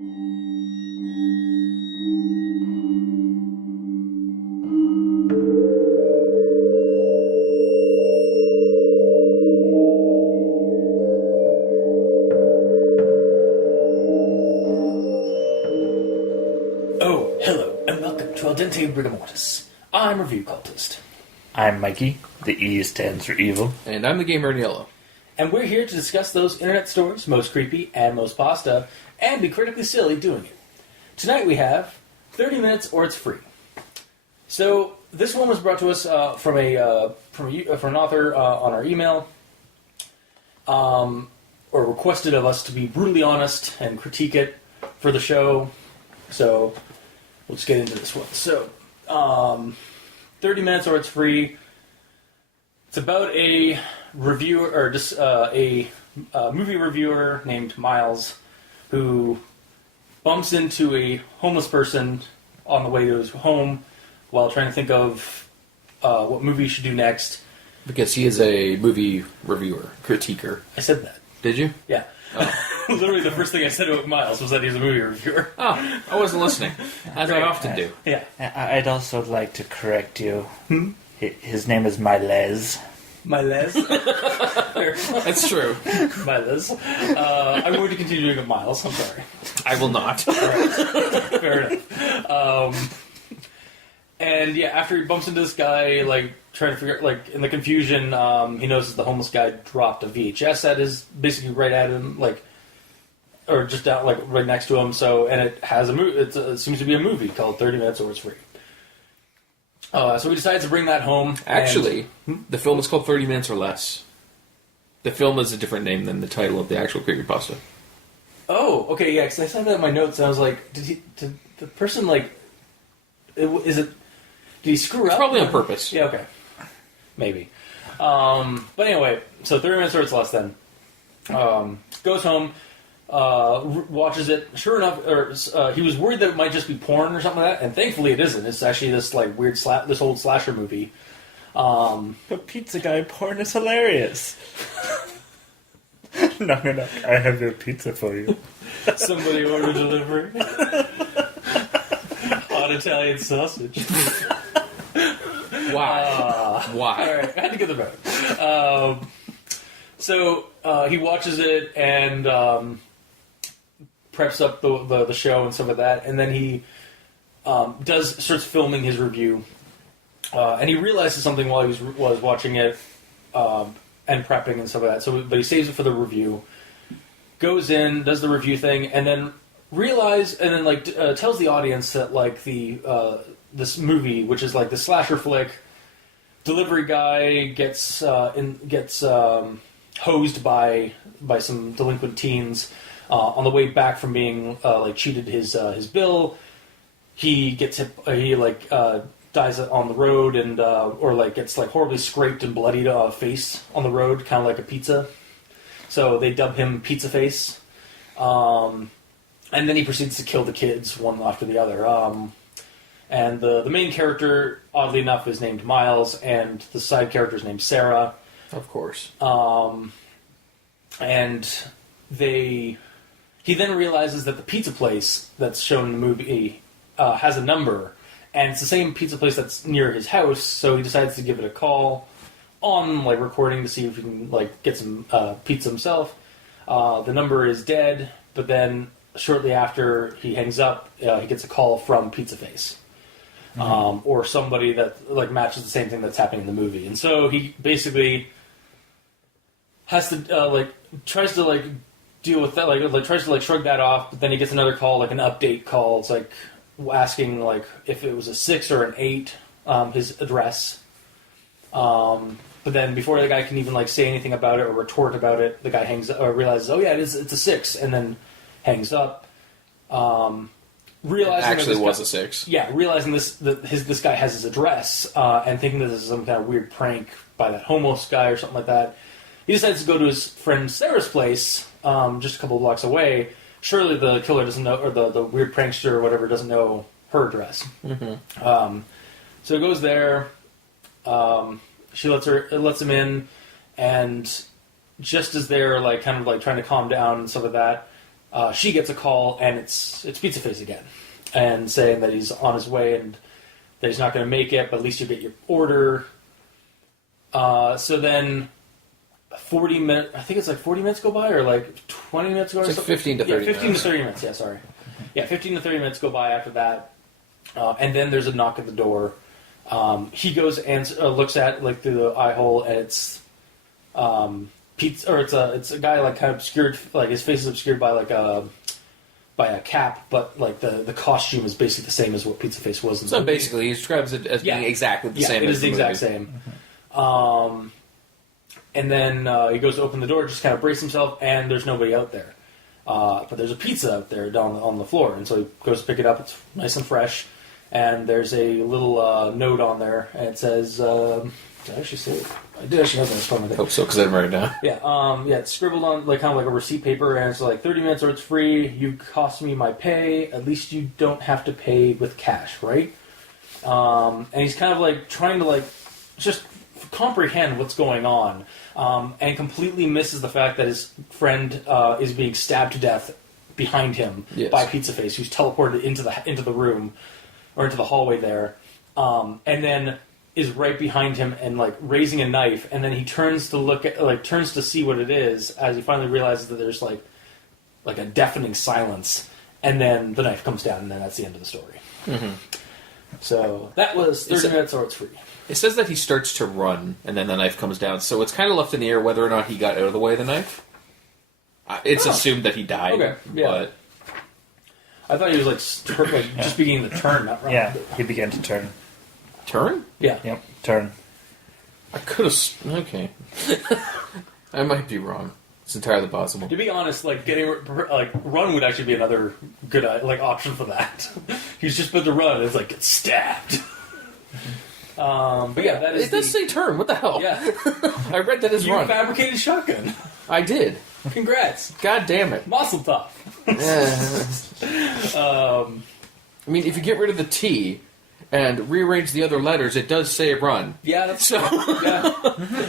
Oh, hello, and welcome to Al Dente Brigamortis. I'm Review Cultist. I'm Mikey. The E stands for evil. And I'm the gamer in yellow. And we're here to discuss those internet stories, most creepy and most pasta, and be critically silly doing it. Tonight we have 30 Minutes or It's Free. So, this one was brought to us from an author on our email, or requested of us to be brutally honest and critique it for the show. So, we'll just get into this one. So, 30 Minutes or It's Free. It's about a reviewer, or just a movie reviewer named Miles, who bumps into a homeless person on the way to his home while trying to think of what movie he should do next. Because he is a movie reviewer, critiquer. I said that. Did you? Yeah. Oh. Literally the first thing I said about Miles was that he's a movie reviewer. Oh, I wasn't listening. As I often do. Yeah. I'd also like to correct you. His name is Miles. Miles? That's true. Miles. I'm going to continue doing it Miles. I'm sorry. I will not. Alright. Fair enough. And yeah, after he bumps into this guy, like, trying to figure, like, in the confusion, he notices the homeless guy dropped a VHS at his, basically right at him, like, or just down, like, right next to him, so, and it has a movie, it seems to be a movie called 30 Minutes or It's Free. So he decides to bring that home. Actually, the film is called 30 Minutes or Less. The film is a different name than the title of the actual Creepypasta. Oh, okay, yeah, because I saw that in my notes, and I was like, did the person, like, did he screw up? Probably on purpose. Yeah, okay. Maybe. But anyway, so 30 Minutes or It's Less then. Goes home, watches it. Sure enough, he was worried that it might just be porn or something like that, and thankfully it isn't. It's actually this like weird this old slasher movie. The pizza guy porn is hilarious. No. I have your pizza for you. Somebody order delivery. Hot Italian sausage. Why? Why? Alright, I had to get the vote. So he watches it and preps up the show and stuff like that, and then he starts filming his review, and he realizes something while he was watching it and prepping and stuff like that. So, but he saves it for the review, goes in, does the review thing, and then tells the audience that like this movie, which is like the slasher flick, delivery guy gets hosed by some delinquent teens on the way back from being cheated his bill. He gets hit. He dies on the road and or like gets like horribly scraped and bloodied face on the road, kind of like a pizza. So they dub him Pizza Face. And then he proceeds to kill the kids one after the other. And the main character, oddly enough, is named Miles, and the side character is named Sarah. Of course. And he then realizes that the pizza place that's shown in the movie has a number, and it's the same pizza place that's near his house, so he decides to give it a call on recording to see if he can get some pizza himself. The number is dead, but then shortly after he hangs up, he gets a call from Pizza Face. Or somebody that matches the same thing that's happening in the movie. And so he basically has to tries to deal with that, tries to shrug that off, but then he gets another call, an update call. It's asking if it was a 6 or an 8, his address. But then before the guy can even say anything about it or retort about it, the guy hangs up, or realizes, oh yeah, it's a 6, and then hangs up. Realizing it actually was a 6. Yeah, realizing this guy has his address, and thinking that this is some kind of weird prank by that homeless guy or something like that, he decides to go to his friend Sarah's place, just a couple of blocks away. Surely the killer doesn't know, or the weird prankster or whatever doesn't know her address. Mm-hmm. So he goes there. She lets him in, and just as they're trying to calm down and stuff like that, she gets a call, and it's Pizza Face again, and saying that he's on his way and that he's not going to make it, but at least you get your order. So then 40 minutes, I think it's like 40 minutes go by, or like 20 minutes go by? It's like 15 to 30 15 minutes. to 30 minutes, yeah, sorry. Yeah, 15 to 30 minutes go by after that. And then there's a knock at the door. He goes and looks at like through the eye hole, and it's pizza, or it's a guy like kind of obscured, like his face is obscured by like a cap, but like the costume is basically the same as what Pizza Face was. In So the movie. basically, he describes it as being exactly the same. It as is the exact movie. same. And then he goes to open the door, just kind of brace himself, and there's nobody out there. But there's a pizza out there down on the floor, and so he goes to pick it up. It's nice and fresh, and there's a little note on there, and it says, did I actually say it? I did actually have that phone. I I hope so, because I didn't write it down. Yeah, it's scribbled on like kind of like a receipt paper, and it's like 30 minutes or it's free. You cost me my pay. At least you don't have to pay with cash, right? And he's kind of like trying to like just comprehend what's going on, and completely misses the fact that his friend is being stabbed to death behind him by Pizza Face, who's teleported into the room or into the hallway there, and then is right behind him and like raising a knife, and then he turns to see what it is as he finally realizes that there's like a deafening silence, and then the knife comes down, and then that's the end of the story. Mm-hmm. So that was 30 minutes or it's free. It says that he starts to run, and then the knife comes down, so it's kind of left in the air whether or not he got out of the way of the knife. It's assumed that he died, Okay, yeah. but... I thought he was just beginning to turn, not run. Yeah, he began to turn. Turn? Yeah. Yep, turn. I could have... Okay. I might be wrong. It's entirely possible. To be honest, like run would actually be another good option for that. He's just about to run, and it's like get stabbed. But yeah, that is. It does say turn. What the hell? Yeah, I read that as you run. fabricated shotgun. I did. Congrats, God damn it. muscle tough. I mean, if you get rid of the T and rearrange the other letters, it does say run. Yeah, that's So yeah.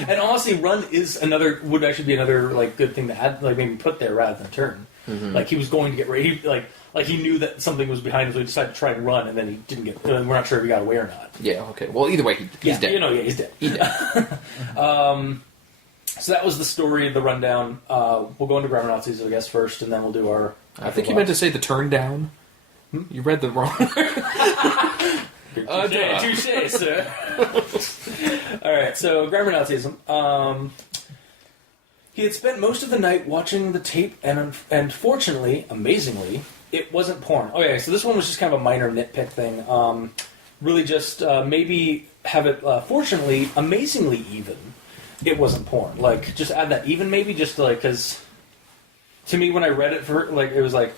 And honestly, run would actually be another like good thing to add, like maybe put there rather than turn. Mm-hmm. Like he was going to get ready, like he knew that something was behind him, so he decided to try and run, and then he didn't get. We're not sure if he got away or not. yeah, okay. Well, either way, he's dead. He's dead. He's dead. So that was the story, the rundown. We'll go into Grammar Nazis, I guess, first, and then we'll do our. I think you meant to say the turn down. You read the wrong. Touche, sir. All right, so Grammar Nazism. He had spent most of the night watching the tape, and fortunately, amazingly, it wasn't porn. Oh yeah, so this one was just kind of a minor nitpick thing. Really just maybe have it, fortunately, amazingly even, it wasn't porn. Like, just add that even maybe, just like, because to me when I read it, it was like,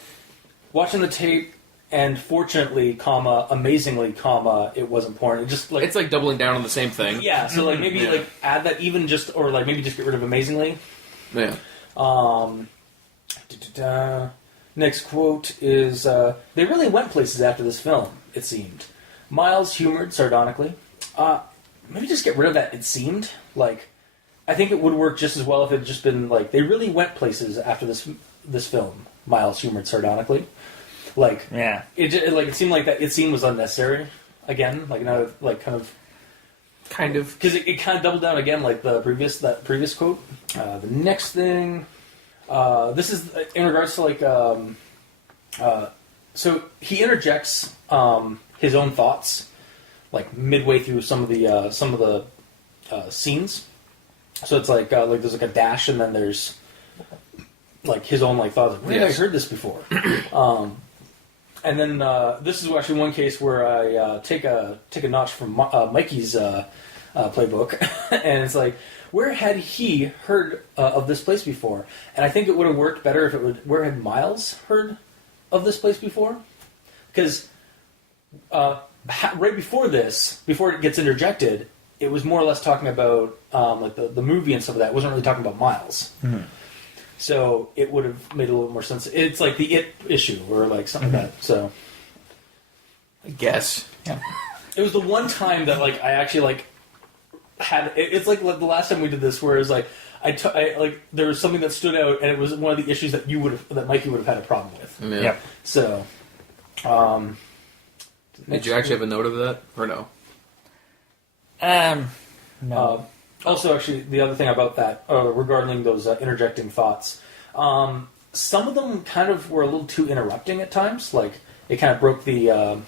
watching the tape, and fortunately, comma, amazingly, comma, it wasn't porn. It just like... It's like doubling down on the same thing. Yeah, so like maybe like add that even just, or like maybe just get rid of amazingly. Yeah. Next quote is, they really went places after this film, it seemed. Miles humored sardonically. Maybe just get rid of that, it seemed. Like, I think it would work just as well if it had just been like, they really went places after this film. Miles humored sardonically. Like, yeah. It seemed like that, it seemed was unnecessary. Again, like, now, like, kind of... Because it kind of doubled down again, like that previous quote. The next thing, this is in regards to like, so he interjects his own thoughts, like midway through some of the scenes. So it's like there's like a dash, and then there's like his own like thoughts. Like, where have I heard this before? And then this is actually one case where I take a notch from Mikey's playbook, and it's like, where had he heard of this place before? And I think it would have worked better if it would. Where had Miles heard of this place before? Because right before this, before it gets interjected, it was more or less talking about like the movie and stuff like that. It wasn't really talking about Miles. Mm-hmm. So it would have made a little more sense. It's like the it issue or like something like that. So I guess. Yeah. It was the one time that like I actually like had. It's like the last time we did this, where it was like there was something that stood out, and it was one of the issues that Mikey would have had a problem with. Yeah. Yep. So, Did you actually have a note of that, or no? No. Also, actually, the other thing about that, regarding those interjecting thoughts, some of them kind of were a little too interrupting at times. Like, it kind of broke the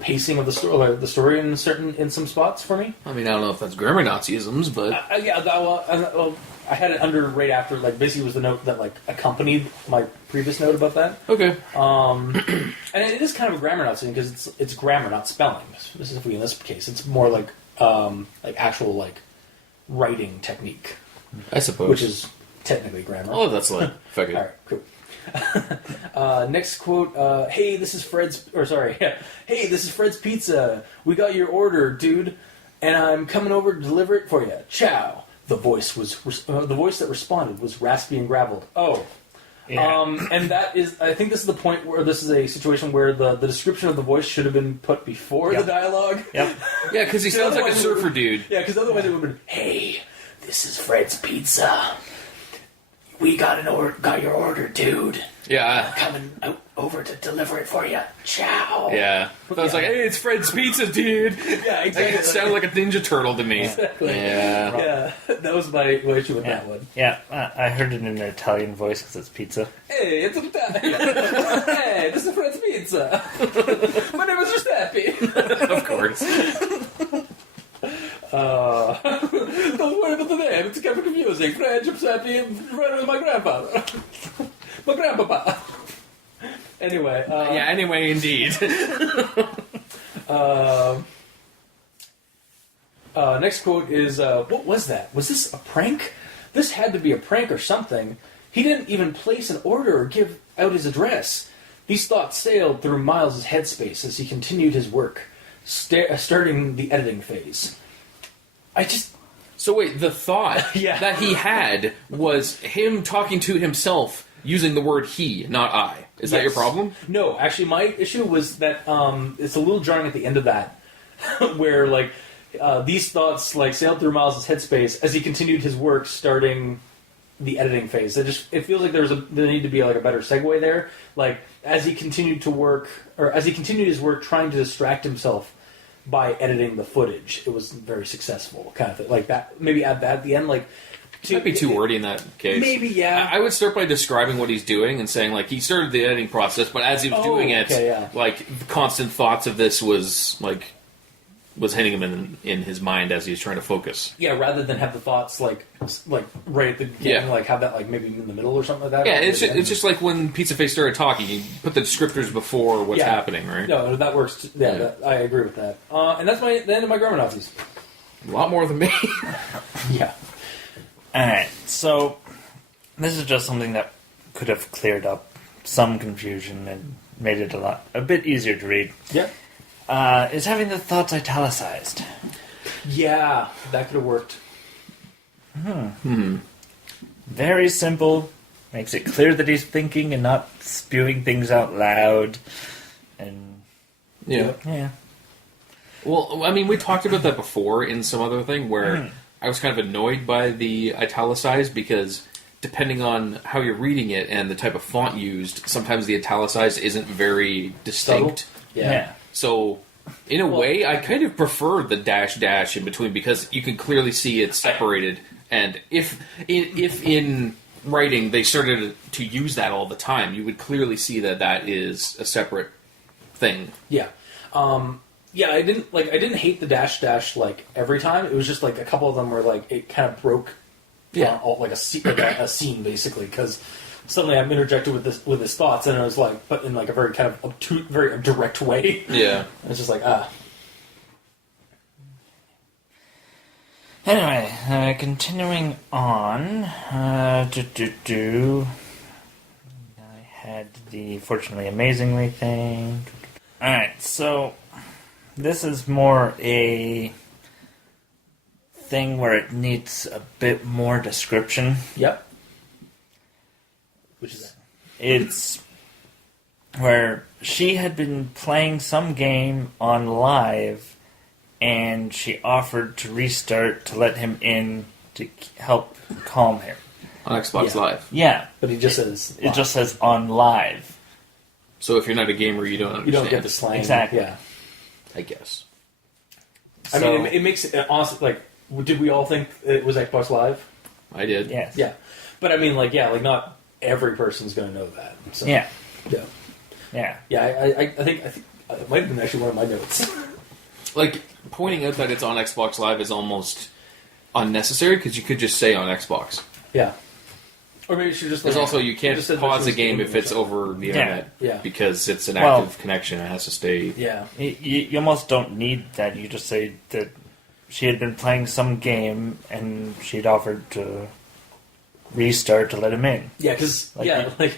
pacing of the story in some spots for me. I mean, I don't know if that's grammar Nazisms, but I had it under right after, like, basically was the note that, like, accompanied my previous note about that. okay. And it is kind of a grammar Nazi because it's grammar, not spelling. Specifically in this case, it's more like actual like writing technique, I suppose. which is technically grammar. Oh, that's like fuck it. All right, cool. Next quote. Hey, this is Fred's Pizza. We got your order, dude, and I'm coming over to deliver it for you. Ciao. The voice that responded was raspy and graveled. Oh. Yeah. And that is, I think this is the point where this is a situation where the description of the voice should have been put before the dialogue. Yep. Yeah, because he sounds like a surfer dude. Yeah, because otherwise it would have been, hey, this is Fred's Pizza. We got your order, dude. Yeah. Coming over to deliver it for you. Ciao. Yeah. But I was like, hey, it's Fred's Pizza, dude. Yeah, exactly. It sounded like a Ninja Turtle to me. Exactly. Yeah. Yeah, that was my issue with that one. Yeah, I heard it in an Italian voice because it's pizza. Hey, it's Italian. Hey, this is Fred's Pizza. My name is Giuseppe. Of course. Don't worry about the name. It's kind of confusing. Fred, Giuseppe, and Fred was my grandfather. My grandpapa. Anyway. Anyway, indeed. Next quote is, what was that? Was this a prank? This had to be a prank or something. He didn't even place an order or give out his address. These thoughts sailed through Miles' headspace as he continued his work, starting the editing phase. So wait, the thought Yeah. that he had was him talking to himself using the word he, not I. Is that your problem? No, actually, my issue was that it's a little jarring at the end of that, where like these thoughts like sailed through Miles' headspace as he continued his work, starting the editing phase. It feels like there needed to be like a better segue there. Like as he continued his work, trying to distract himself by editing the footage, it was very successful, kind of thing. Like that. Maybe add that at the end, like. Might be too wordy in that case. Maybe, yeah. I would start by describing what he's doing and saying, like, he started the editing process, but as he was doing it, like, the constant thoughts of this was hitting him in his mind as he was trying to focus. Yeah, rather than have the thoughts, like right at the beginning, like, have that, like, maybe in the middle or something like that. Yeah, it's just like when Pizza Face started talking, you put the descriptors before what's happening, right? No, that works. I agree with that. And that's the end of my grammar Nazis. A lot more than me. Yeah. Alright, so this is just something that could have cleared up some confusion and made it a bit easier to read. Yeah. Is having the thoughts italicized. Yeah, that could have worked. Very simple. Makes it clear that he's thinking and not spewing things out loud. And Yeah. Well, I mean, we talked about that before in some other thing where I was kind of annoyed by the italicized because depending on how you're reading it and the type of font used, sometimes the italicized isn't very distinct. Yeah. So, in a way, I kind of prefer the dash in between because you can clearly see it's separated. And if in writing they started to use that all the time, you would clearly see that is a separate thing. Yeah. Yeah, I didn't hate the dash like every time. It was just like a couple of them were like it kind of broke, like a scene basically because suddenly I'm interjected with his thoughts and it was like, but in like a very kind of very direct way. Yeah, it's just like Anyway, continuing on. I had the fortunately amazingly thing. Alright, so this is more a thing where it needs a bit more description. Yep. Which is that? It's where she had been playing some game on live and she offered to restart to let him in to help calm him. On Xbox Yeah. Live. Yeah, But he just says it just says on live. So if you're not a gamer, you don't understand. you don't get the slang. Exactly. Yeah. I guess. I So- mean, it makes it honestly like. Did we all think it was Xbox Live? I did. Yes. Yeah, but I mean, like, yeah, like not every person's going to know that. So, Yeah. yeah, Yeah. yeah. I think it might have been actually one of my notes. Like, pointing out that it's on Xbox Live is almost unnecessary, because you could just say on Xbox. Yeah, or maybe you should just. Because also, you can't just said that pause she a was game gaming if it's or something. over the Yeah. internet. Yeah. Because it's an Well- active connection. It has to stay. Yeah, You almost don't need that. You just say that she had been playing some game and she'd offered to restart to let him in. yeah, because Like, yeah, like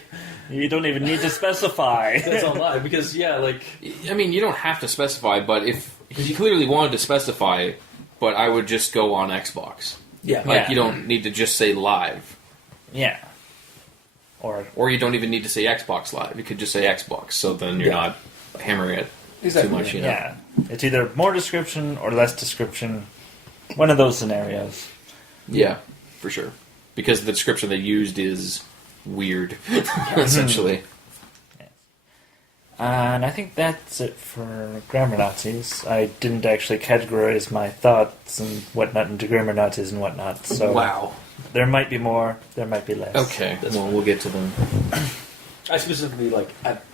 You don't even need to specify. that's on live because yeah, like I mean, you don't have to specify, but if you clearly wanted to specify, but I would just go on Xbox. yeah, Like, Yeah. you don't need to just say live. Yeah. Or Or you don't even need to say Xbox Live. You could just say Xbox, so then you're Yeah. not hammering it Exactly, too much, you know? yeah, it's either more description or less description. One of those scenarios. Yeah, for sure. Because the description they used is weird, essentially. And I think that's it for Grammar Nazis. I didn't actually categorize my thoughts and whatnot into Grammar Nazis and whatnot, so Wow. there might be more, there might be less. Okay, That's well, we'll get to them. I specifically like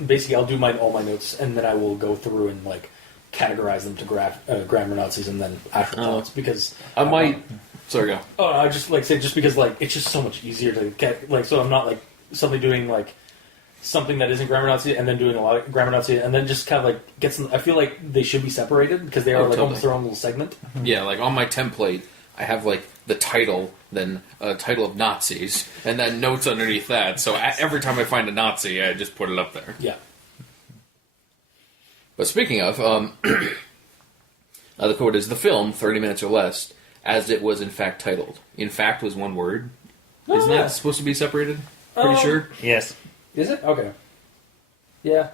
basically I'll do all my notes and then I will go through and like categorize them to grammar Nazis and then actual Oh. thoughts because I might... Sorry, go. Oh, I just like say just because like it's just so much easier to get like so I'm not like suddenly doing like something that isn't grammar Nazi and then doing a lot of grammar Nazi and then just kind of like gets. I feel like they should be separated because they are like totally. almost their own little segment. Yeah, like on my template, I have like the title, then a title of Nazis, and then notes underneath that. So every time I find a Nazi, I just put it up there. Yeah, But speaking of, the quote is, "The film, 30 minutes or less, as it was in fact titled." In fact was one word. Isn't yeah. that supposed to be separated? Pretty sure? Yes. Is it okay? Yeah,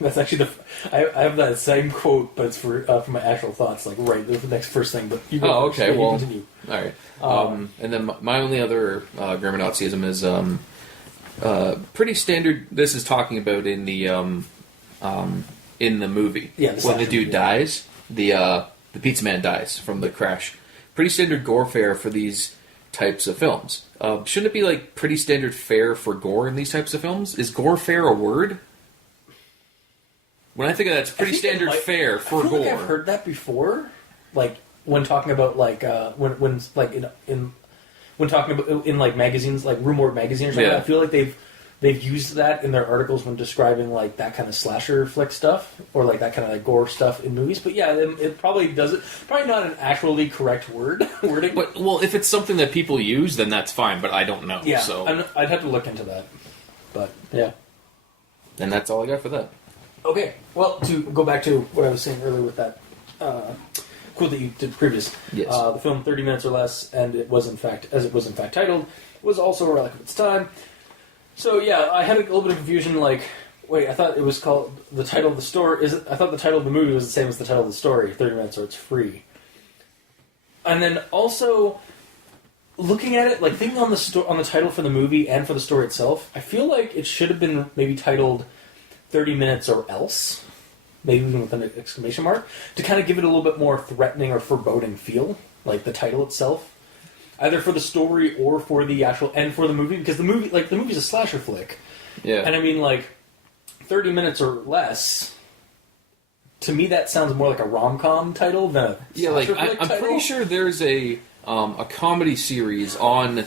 that's actually I have that same quote, but it's for my actual thoughts. Like right, the next first thing. But you go Oh, first. okay, Yeah, you well- continue. Alright. And then my only other grammar Nazism is pretty standard. This is talking about in the movie. Yeah, the when the slasher dude movie. dies, the pizza man dies from the crash. Pretty standard gore fare for these types of films. Shouldn't it be like pretty standard fare for gore in these types of films? Is gore fare a word? When I think of that, it's pretty I think it standard might- fare for I feel gore. like I've heard that before, like when talking about like when like in when talking about in like magazines, like Rue Morgue magazine or something. Yeah. I feel like they've used that in their articles when describing like that kind of slasher flick stuff or like that kind of like gore stuff in movies. But yeah, it probably does it. Probably not an actually correct wording. But well, if it's something that people use, then that's fine. But I don't know. yeah, So I'd have to look into that. But yeah. and that's all I got for that. Okay, well, to go back to what I was saying earlier with that quote that you did previous, Yes. the film 30 minutes or less, and it was in fact titled, was also a relic of its time. So yeah, I had a little bit of confusion. Like, wait, I thought it was called the title of the story. I thought the title of the movie was the same as the title of the story. 30 minutes or it's free. And then also looking at it, like thinking on the title for the movie and for the story itself, I feel like it should have been maybe titled 30 minutes or else, maybe even with an exclamation mark, to kind of give it a little bit more threatening or foreboding feel, like the title itself, either for the story or for the actual and for the movie, because the movie's a slasher flick, Yeah. and I mean like 30 minutes or less. To me, that sounds more like a rom-com title than a Yeah, like slasher flick I'm title. pretty sure there's a comedy series on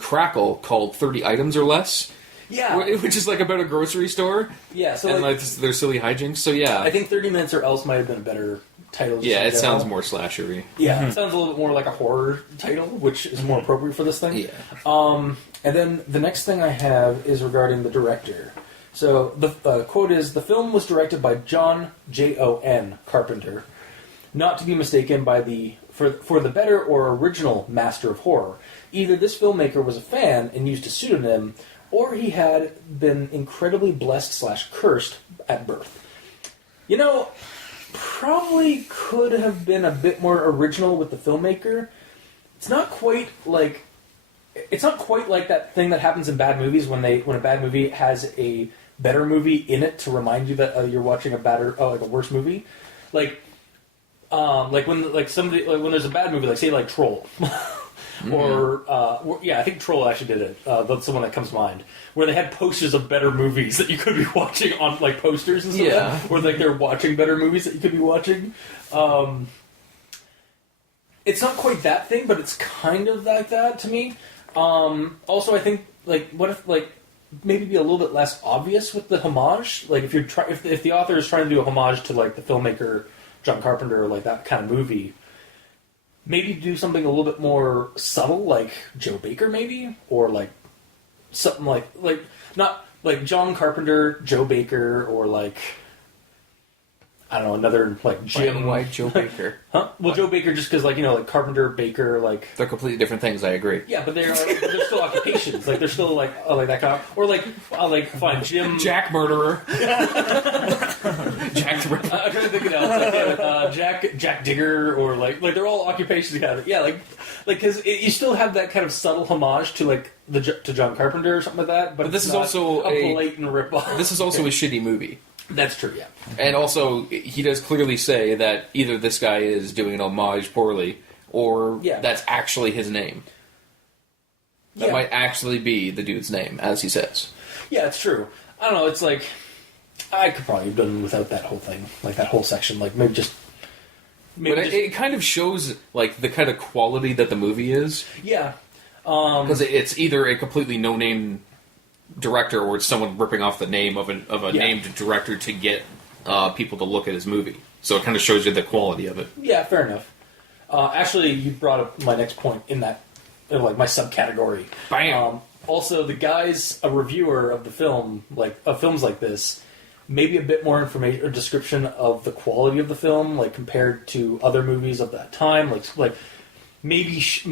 Crackle called 30 Items or Less, Yeah, which is like about a grocery store yeah. So and like, like their silly hijinks. So yeah, I think 30 minutes or else might have been a better title. just yeah, in it general. sounds more slashery. Yeah, it sounds a little bit more like a horror title, which is more appropriate for this thing. Yeah, And then the next thing I have is regarding the director. So the quote is, "The film was directed by John J.O.N. Carpenter, not to be mistaken by for the better or original master of horror. Either this filmmaker was a fan and used a pseudonym, or he had been incredibly blessed/cursed at birth." You know, probably could have been a bit more original with the filmmaker. it's not quite like that thing that happens in bad movies when a bad movie has a better movie in it to remind you that you're watching a worse movie. Like when there's a bad movie, like say like Troll. I think Troll actually did it. That's the one that comes to mind, where they had posters of better movies that you could be watching on like posters and stuff. Yeah. Like that, or like they're watching better movies that you could be watching. It's not quite that thing, but it's kind of like that to me. Also, I think like what if like maybe be a little bit less obvious with the homage. Like if the author is trying to do a homage to like the filmmaker John Carpenter or like that kind of movie. Maybe do something a little bit more subtle, like Joe Baker, maybe, or like something like not like John Carpenter, Joe Baker, or like I don't know, another like Jim. Why Joe Baker? Huh? Well, Joe Baker, just because like like Carpenter, Baker, like They're completely different things. I agree. yeah, but they're still occupations. Like they're still like that kind of, or like fine Jim Jack murderer. Jack the Ripper. I'm trying to think of else. Like, Jack Digger, or like they're all occupations kind of. Yeah, like because you still have that kind of subtle homage to like to John Carpenter or something like that. But this it's is not also a blatant ripoff. This is also a shitty movie. That's true. Yeah. And also, he does clearly say that either this guy is doing an homage poorly, or that's actually his name. That might actually be the dude's name, as he says. Yeah, it's true. I don't know. It's like I could probably have done without that whole thing, like that whole section. Like maybe just. But it kind of shows like the kind of quality that the movie is. Yeah. Because it's either a completely no-name director or it's someone ripping off the name of a named director to get people to look at his movie. So it kind of shows you the quality of it. Yeah, fair enough. Actually, you brought up my next point in that, like my subcategory. Bam. Also, the guy's a reviewer of the film, like of films like this. Maybe a bit more information or description of the quality of the film, like compared to other movies of that time. Like maybe have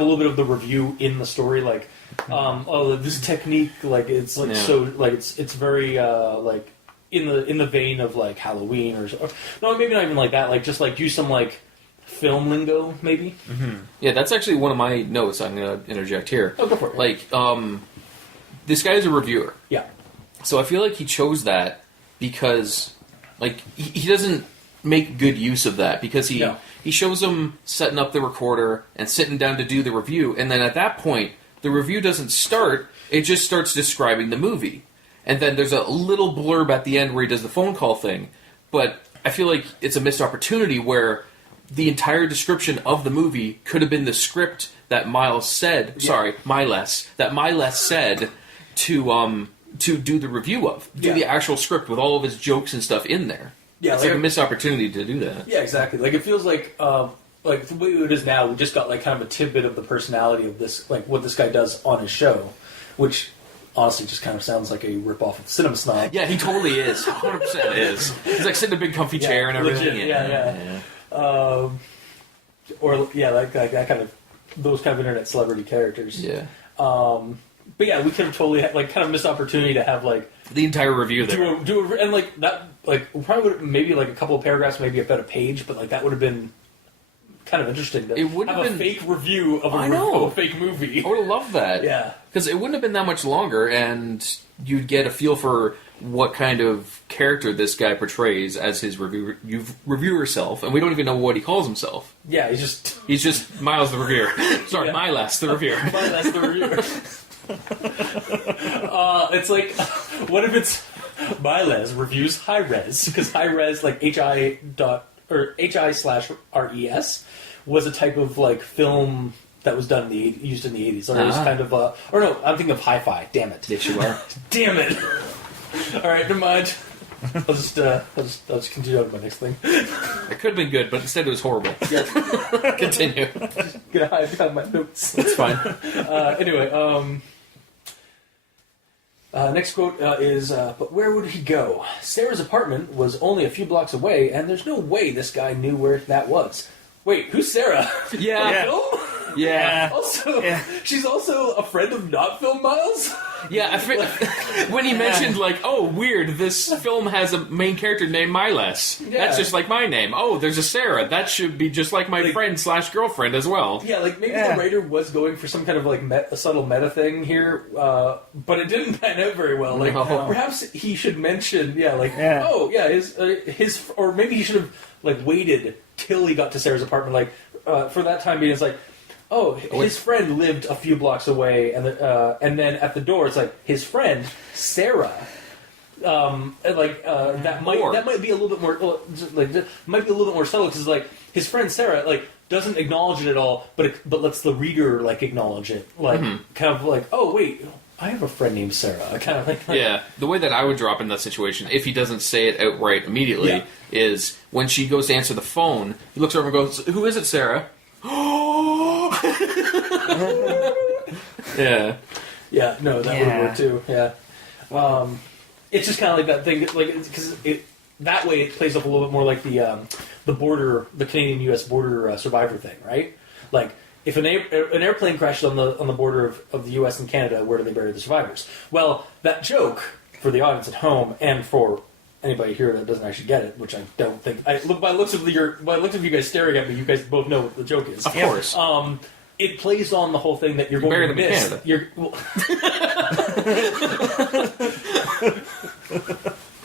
a little bit of the review in the story, like. This technique, like it's like so, like it's very like in the vein of like Halloween or no, maybe not even like that. Like just like use some like film lingo, maybe. Mm-hmm. Yeah, that's actually one of my notes. I'm gonna interject here. Oh, go for it. Like, this guy is a reviewer. Yeah. So I feel like he chose that because, like, he doesn't make good use of that because he shows him setting up the recorder and sitting down to do the review, and then at that point. The review doesn't start, it just starts describing the movie. And then there's a little blurb at the end where he does the phone call thing. But I feel like it's a missed opportunity where the entire description of the movie could have been the script that Miles said, that Miles said to do the review of. Do the actual script with all of his jokes and stuff in there. Yeah, it's like a missed opportunity to do that. Yeah, exactly. Like, it feels like the way it is now, we just got like kind of a tidbit of the personality of this, like what this guy does on his show, which honestly just kind of sounds like a rip-off of Cinema Snob. Yeah, he totally is. 100% is. He's like sitting in a big comfy chair and everything. Legit, yeah. Like that kind of, those kind of internet celebrity characters. Yeah. But yeah, we could have totally had, like, kind of missed opportunity to have like the entire review there. And like that, like probably would maybe like a couple of paragraphs, maybe about a page, but like that would have been kind of interesting to have a fake review of a fake movie. I would have loved that. Yeah. Because it wouldn't have been that much longer, and you'd get a feel for what kind of character this guy portrays as his reviewer self, and we don't even know what he calls himself. Yeah, he's just Miles the reviewer. Sorry, Miles the reviewer. Miles the reviewer. It's like, what if it's Miles reviews high res? Because high res, like HI/RES, was a type of like film that was done used in the 80s. So it was kind of or no, I'm thinking of hi-fi. Damn it! Yes, you are. Damn it! All right, never mind. I'll just continue on to my next thing. It could have been good, but instead it was horrible. Yeah. Continue. Just gonna hide behind my notes. That's fine. Anyway, next quote is, but where would he go? Sarah's apartment was only a few blocks away, and there's no way this guy knew where that was. Wait, who's Sarah? Yeah. Film? Yeah. Also, she's also a friend of not Film Miles? Yeah, when he mentioned, like, oh, weird, this film has a main character named Miles. Yeah. That's just like my name. Oh, there's a Sarah. That should be just like my friend/girlfriend as well. Yeah, like, maybe the writer was going for some kind of, like, a subtle meta thing here, but it didn't pan out very well. Like, perhaps he should mention, oh, yeah, his, or maybe he should have, like, waited till he got to Sarah's apartment, like, for that time being, it's like, oh, his friend lived a few blocks away, and then at the door, it's like, his friend, Sarah. That might be a little bit more might be a little bit more subtle because like his friend Sarah like doesn't acknowledge it at all, but lets the reader like acknowledge it, like kind of like, oh wait, I have a friend named Sarah. Kind of like yeah. The way that I would drop in that situation, if he doesn't say it outright immediately, is when she goes to answer the phone, he looks over and goes, "Who is it, Sarah?" Yeah. Yeah. No, that would work too. Yeah. It's just kind of like that thing, like because that way it plays up a little bit more like the Canadian-U.S. border survivor thing, right? Like if an airplane crashes on the border of the U.S. and Canada, where do they bury the survivors? Well, that joke for the audience at home and for anybody here that doesn't actually get it, which I don't think. By looks of you guys staring at me, you guys both know what the joke is. Of course. It plays on the whole thing that you're going to miss.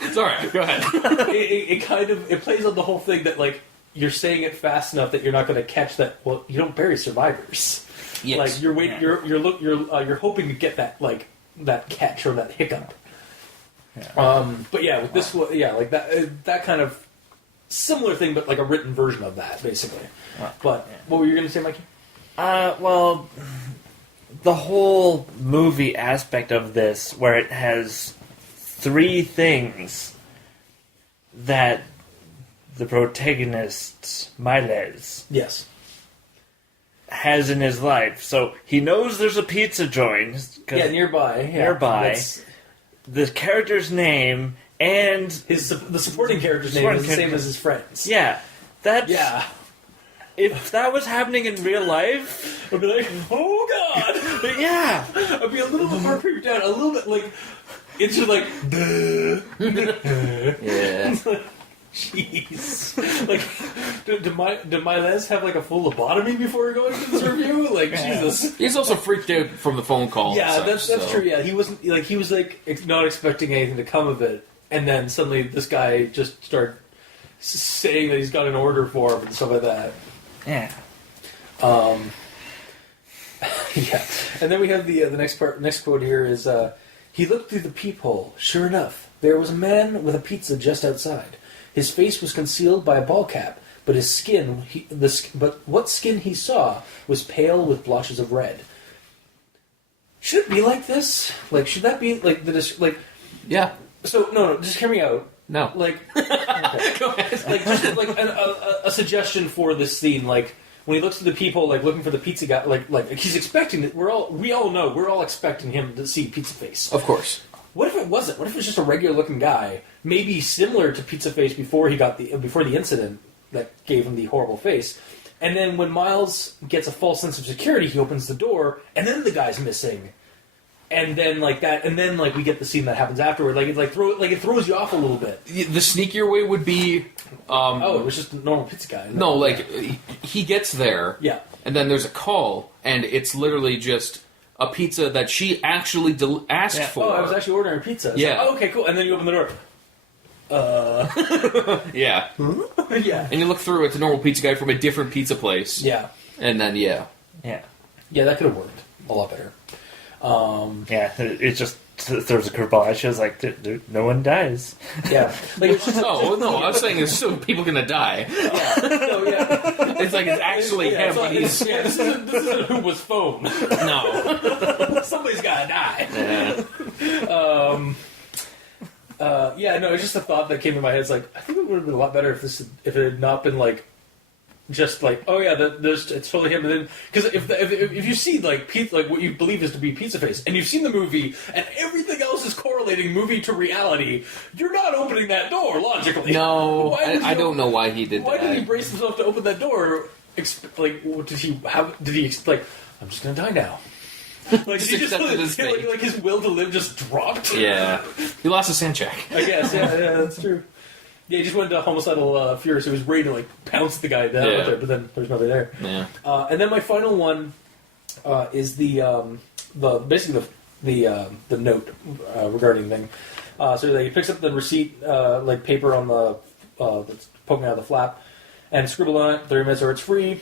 It's all right. Go ahead. It plays on the whole thing that like you're saying it fast enough that you're not going to catch that. Well, you don't bury survivors. Yes. Like you're hoping to get that like that catch or that hiccup. Yeah. But yeah, with this, like that kind of similar thing, but like a written version of that, basically. But what were you going to say, Mikey? Well, the whole movie aspect of this, where it has three things that the protagonist, Miles, has in his life. So he knows there's a pizza joint. Nearby. The character's name and the supporting character's name is the same as his friend's. Yeah. If that was happening in real life, I'd be like, oh god! Yeah! I'd be a little bit more creeped out, a little bit like, it's just like, yeah. Jeez. Like, did Miles have like a full lobotomy before going to this review? Like, Jesus. He's also freaked out from the phone call. Yeah, that's true. Yeah, he wasn't like he was like not expecting anything to come of it, and then suddenly this guy just started saying that he's got an order for him and stuff like that. Yeah. Yeah. And then we have the next quote here is, he looked through the peephole. Sure enough, there was a man with a pizza just outside. His face was concealed by a ball cap, but what skin he saw was pale with blotches of red. Should it be like this? Like, should that be like Yeah. So no, just hear me out. No. Like, okay. Go ahead. Like, just like a suggestion for this scene, like when he looks through the peephole, like looking for the pizza guy, like he's expecting it. We all know we're all expecting him to see Pizza Face. Of course. What if it wasn't? What if it was just a regular looking guy, maybe similar to Pizza Face before the incident that gave him the horrible face, and then when Miles gets a false sense of security, he opens the door, and then the guy's missing. And then like that, and then like we get the scene that happens afterward. Like it throws you off a little bit. The sneakier way would be, it was just a normal pizza guy. No, like he gets there, and then there's a call, and it's literally just a pizza that she actually asked for. Oh, I was actually ordering a pizza. Yeah. Like, okay, cool. And then you open the door. Yeah. Yeah. And you look through, it's a normal pizza guy from a different pizza place. Yeah. And then Yeah, that could have worked a lot better. It just throws a curveball. She was like, no one dies. Yeah. Like, it's just, no, I was saying there's still people gonna die. It's like it's actually him, but he's... this isn't who was phone. No. Somebody's gotta die. Yeah. It's just a thought that came to my head. It's like, I think it would have been a lot better if it had not been like, just like, oh yeah, it's totally him. And then, because if you see like what you believe is to be Pizza Face, and you've seen the movie, and everything else is correlating movie to reality, you're not opening that door logically. No, I don't know why he did that. Why did he brace himself to open that door? Like, did he like, I'm just gonna die now. Like, Just he just accepted his fate. like his will to live just dropped. Yeah. He lost his hand check. I guess. Yeah, that's true. Yeah, he just went into homicidal fury, so he was ready to like pounce the guy down, Yeah. but then there's nobody there. Yeah. And then my final one is the basically the note regarding thing. So he picks up the receipt, like paper on the that's poking out of the flap, and scribbled on it, 30 minutes or it's free.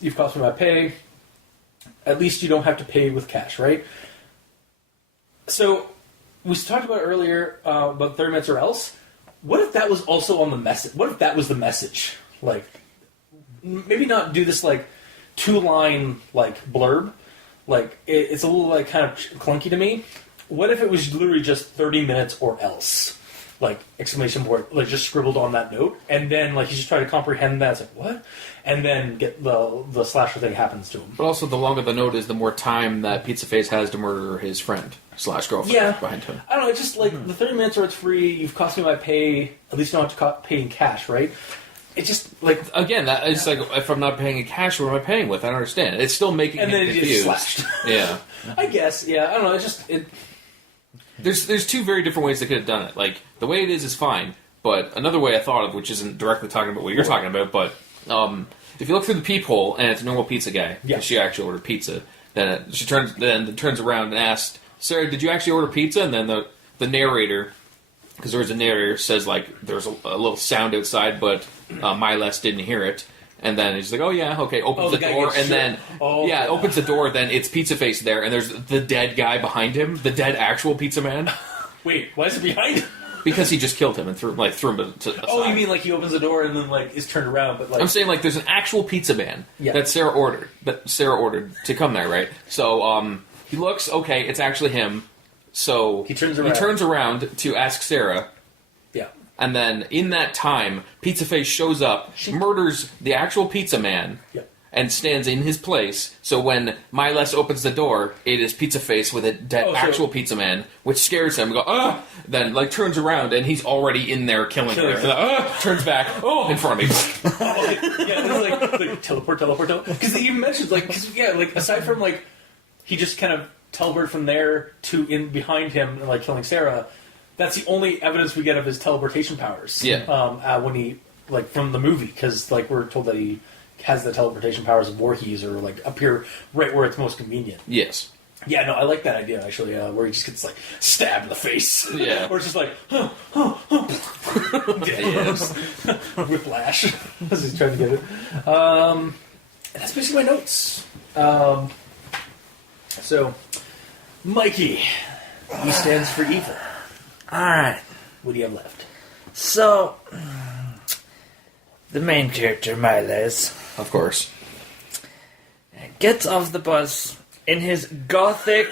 You've cost me my pay. At least you don't have to pay with cash, right? So we talked about earlier about 30 minutes or else. What if that was also on the message? What if that was the message? Like, maybe not do this like 2-line like blurb. Like it's a little like kind of clunky to me. What if it was literally just 30 minutes or else? Like exclamation point, like just scribbled on that note, and then like he's just trying to comprehend that. It's like what, and then get the slasher thing happens to him. But also, the longer the note is, the more time that Pizza Face has to murder his friend / girlfriend behind him. I don't know. It's just like the 30 minutes or it's free. You've cost me my pay. At least you don't have to pay in cash, right? It's just like Again, that it's like if I'm not paying in cash, what am I paying with? I don't understand. It's still making and him then it confused. gets slashed. Yeah. I guess. Yeah. I don't know. It's just it. There's two very different ways they could have done it. Like, the way it is fine, but another way I thought of, which isn't directly talking about what you're talking about, but if you look through the peephole and it's a normal pizza guy, Yeah. she actually ordered pizza, then she turns around and asks, Sarah, did you actually order pizza? And then the narrator, because there was a narrator, says, like, there's a little sound outside, but Miles didn't hear it. And then he's like, oh yeah, okay, opens the door, and then, opens the door, then it's Pizza Face there, and there's the dead guy behind him, the dead actual pizza man. Wait, why is it behind him? Because he just killed him and threw him aside. Oh, you mean like he opens the door and then like is turned around, but like I'm saying, like, there's an actual pizza man that Sarah ordered to come there, right? So, he looks, okay, it's actually him, so He turns around to ask Sarah. yeah. And then, in that time, Pizza Face shows up, murders the actual pizza man, Yep. and stands in his place. So when Miles opens the door, it is Pizza Face with a dead actual pizza man, which scares him. Go, ah! Then, like, turns around, and he's already in there killing her. Turns back, in front of me. It's like teleport. Because he even mentions, like, aside from, like, he just kind of teleported from there to in behind him and, like, killing Sarah. That's the only evidence we get of his teleportation powers. Yeah. When he, like, from the movie, because, like, we're told that he has the teleportation powers of Voorhees, or, like, appear right where it's most convenient. Yes. Yeah, no, I like that idea, actually, where he just gets, like, stabbed in the face. Yeah. Or it's just like, whiplash, as he's trying to get it. And that's basically my notes. So, Mikey, he stands for evil. Alright. What do you have left? So, the main character, Miles, Of course. gets off the bus in his gothic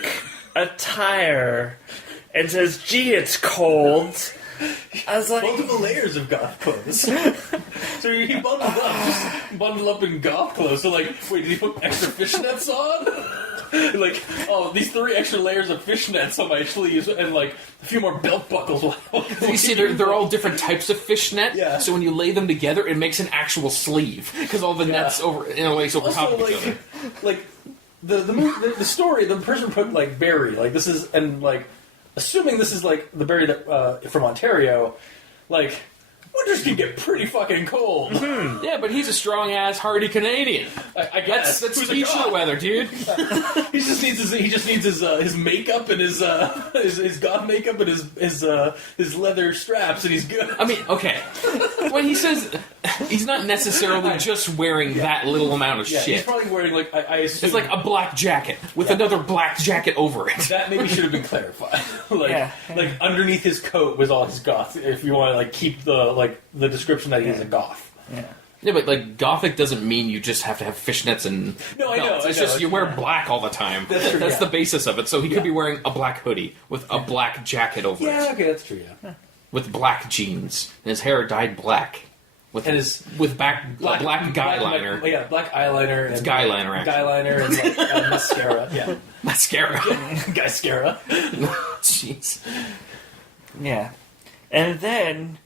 attire and says, gee, it's cold. I was like... Multiple layers of goth clothes. So he bundled up in goth clothes. So, like, wait, did he put extra fishnets on? Like, these 3 extra layers of fishnets on my sleeves, and like a few more belt buckles. You see, they're all different types of fishnet. Yeah. So when you lay them together, it makes an actual sleeve because all the nets interlace over top of each other. Like the story, the person put like Barry. Like this is, and like assuming this is like the Barry that from Ontario, like. Winters can get pretty fucking cold. Mm-hmm. Yeah, but he's a strong-ass, hardy Canadian. I guess that's t-shirt weather, dude. He just needs his makeup and his goth makeup and his leather straps, and he's good. I mean, okay. When he says he's not necessarily just wearing that little amount of shit. He's probably wearing like I assume it's like a black jacket with another black jacket over it. That maybe should have been clarified. Like underneath his coat was all his goth. If you want to like keep the description that he's a goth. Yeah. Yeah, but like gothic doesn't mean you just have to have fishnets and no, I know. It's just you wear black all the time. That's true, That's the basis of it. So he could be wearing a black hoodie with a black jacket over Yeah, it. okay, that's true. Yeah. With black jeans, and his hair dyed black. With black guy liner. Black eyeliner. It's guy liner, actually. Guy liner and like, mascara. Yeah, Mascara. guy mascara. Jeez. Yeah. And then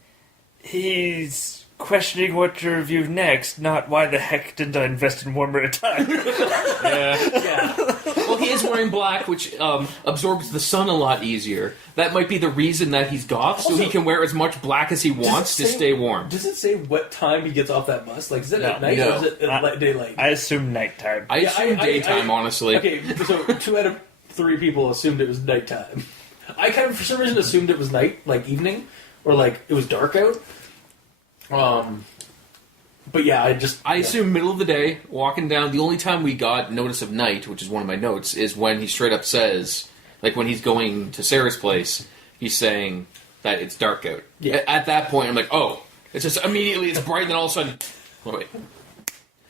he's questioning what to review next, not why the heck didn't I invest in warmer attire. Yeah. Well, he is wearing black, which absorbs the sun a lot easier. That might be the reason that he's goth, so he can wear as much black as he wants to stay warm. Does it say what time he gets off that bus? Like, is it at night No. or is it at daylight? I assume nighttime. I assume daytime, honestly. Okay, so 2 out of 3 people assumed it was nighttime. I kind of, for some reason, assumed it was night, like evening, or like it was dark out. But yeah, I assume middle of the day, walking down. The only time we got notice of night, which is one of my notes, is when he straight up says, like when he's going to Sarah's place, he's saying that it's dark out. Yeah. At that point, I'm like, oh, it's just immediately it's bright, and then all of a sudden, wait,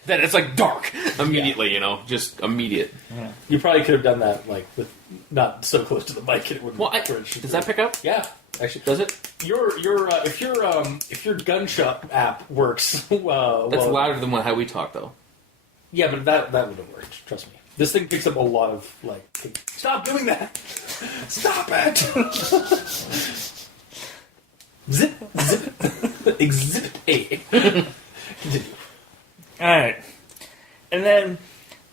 then it's like dark immediately. You know, just immediate. Yeah. You probably could have done that like with not so close to the mic. And it wouldn't. Well, does that pick up? Yeah. Actually, Does it? If your gunshot app works, That's well, louder than how we talk, though. yeah, but that would have worked. Trust me. This thing picks up a lot of like. Stop doing that! Stop it! Zip, zip, exhibit A. Continue. Alright. And then,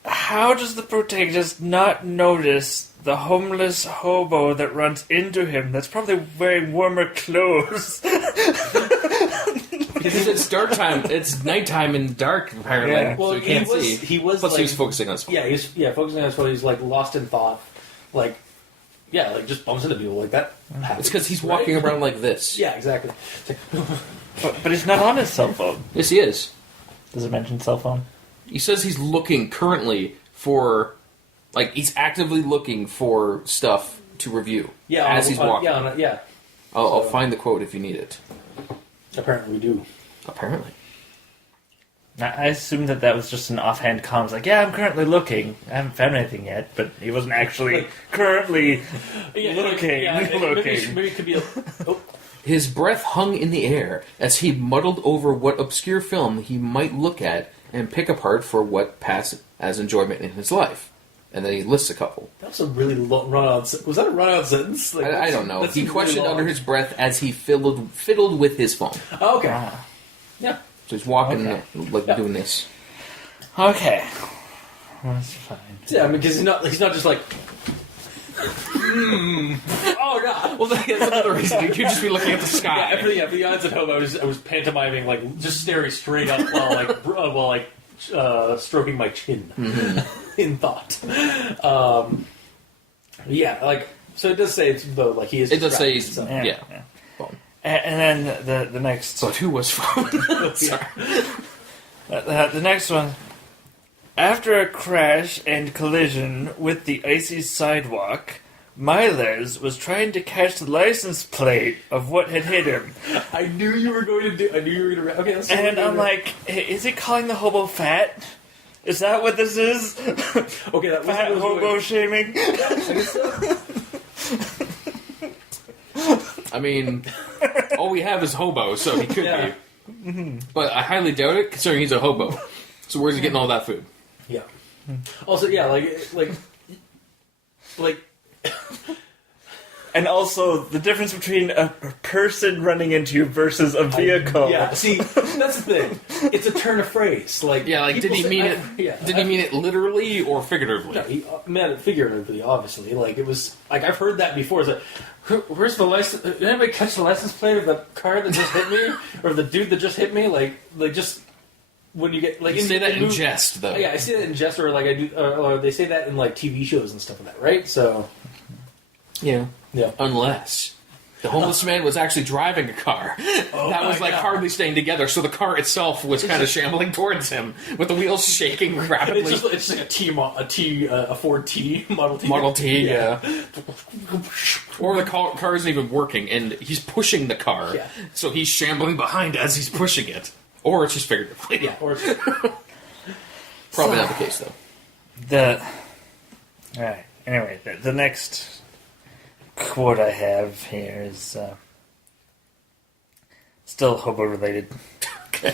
how does the protagonist not notice the homeless hobo that runs into him that's probably wearing warmer clothes? Because it's dark time. It's nighttime and dark, apparently. Yeah. So you can't see. He was Plus, like, he was focusing on his phone. Yeah, he's focusing on his phone. He's like lost in thought. Like, yeah, like just bumps into people like that. Happens, It's because he's walking right? around like this. Yeah, exactly. It's like, But he's not on his cell phone. Yes, he is. Does it mention cell phone? He says he's looking currently for, like, he's actively looking for stuff to review. yeah, as he's walking. Yeah. I'll find the quote if you need it. Apparently, we do. Apparently. I assumed that was just an offhand comment. Like, yeah, I'm currently looking. I haven't found anything yet, but he wasn't actually currently looking. Maybe it could be. His breath hung in the air as he muddled over what obscure film he might look at and pick apart for what passed as enjoyment in his life. And then he lists a couple. That was a really long run-on. Was that a run-on sentence? Like, I don't know. that He seems questioned really under long. his breath as he fiddled with his phone. Oh, okay. Ah. Yeah. So he's walking, Okay. like, Yeah. doing this. Okay. That's fine. Yeah, I mean, because he's not just like. Oh god! Well, that's another reason. You could just be looking at the sky. Yeah, for the odds at home, I was pantomiming like just staring straight up while stroking my chin in thought. Yeah, like so it does say though like he is. It does say distracted, he's so. yeah. And then the next... But who was phone? Sorry. The next one. After a crash and collision with the icy sidewalk, Miles was trying to catch the license plate of what had hit him. I knew you were going to do. I knew you were going to. Okay, let's. And I'm like, is he calling the hobo fat? Is that what this is? okay, that Fat hobo shaming? I mean, all we have is hobo, so he could Yeah. be. But I highly doubt it, considering he's a hobo. So where's he getting all that food? Yeah. Also, yeah, like. And also, the difference between a person running into you versus a vehicle. Yeah, see, that's the thing. It's a turn of phrase. Like, Yeah, like, did people he say- mean I- it? Yeah, Did he mean it literally or figuratively? No, he meant it figuratively, obviously. Like, it was... Like, I've heard that before. It's like, where's the license... Did anybody catch the license plate of the car that just hit me? Or the dude that just hit me? Like just... When you get... like You say that in movie- jest, though. Yeah, I say that in jest, or like I do... or they say that in, like, TV shows and stuff like that, right? So... Yeah. Yeah. Unless the homeless man was actually driving a car that was my like God. hardly staying together, so the car itself was kind of shambling towards him with the wheels shaking rapidly. It's just like a Ford T, Model T. Model T, yeah. Or the car isn't even working, and he's pushing the car, Yeah. so he's shambling behind as he's pushing it. Or it's just figuratively. Yeah, or... Probably not the case, though. Alright, anyway, the next quote I have here is still hobo related. Okay.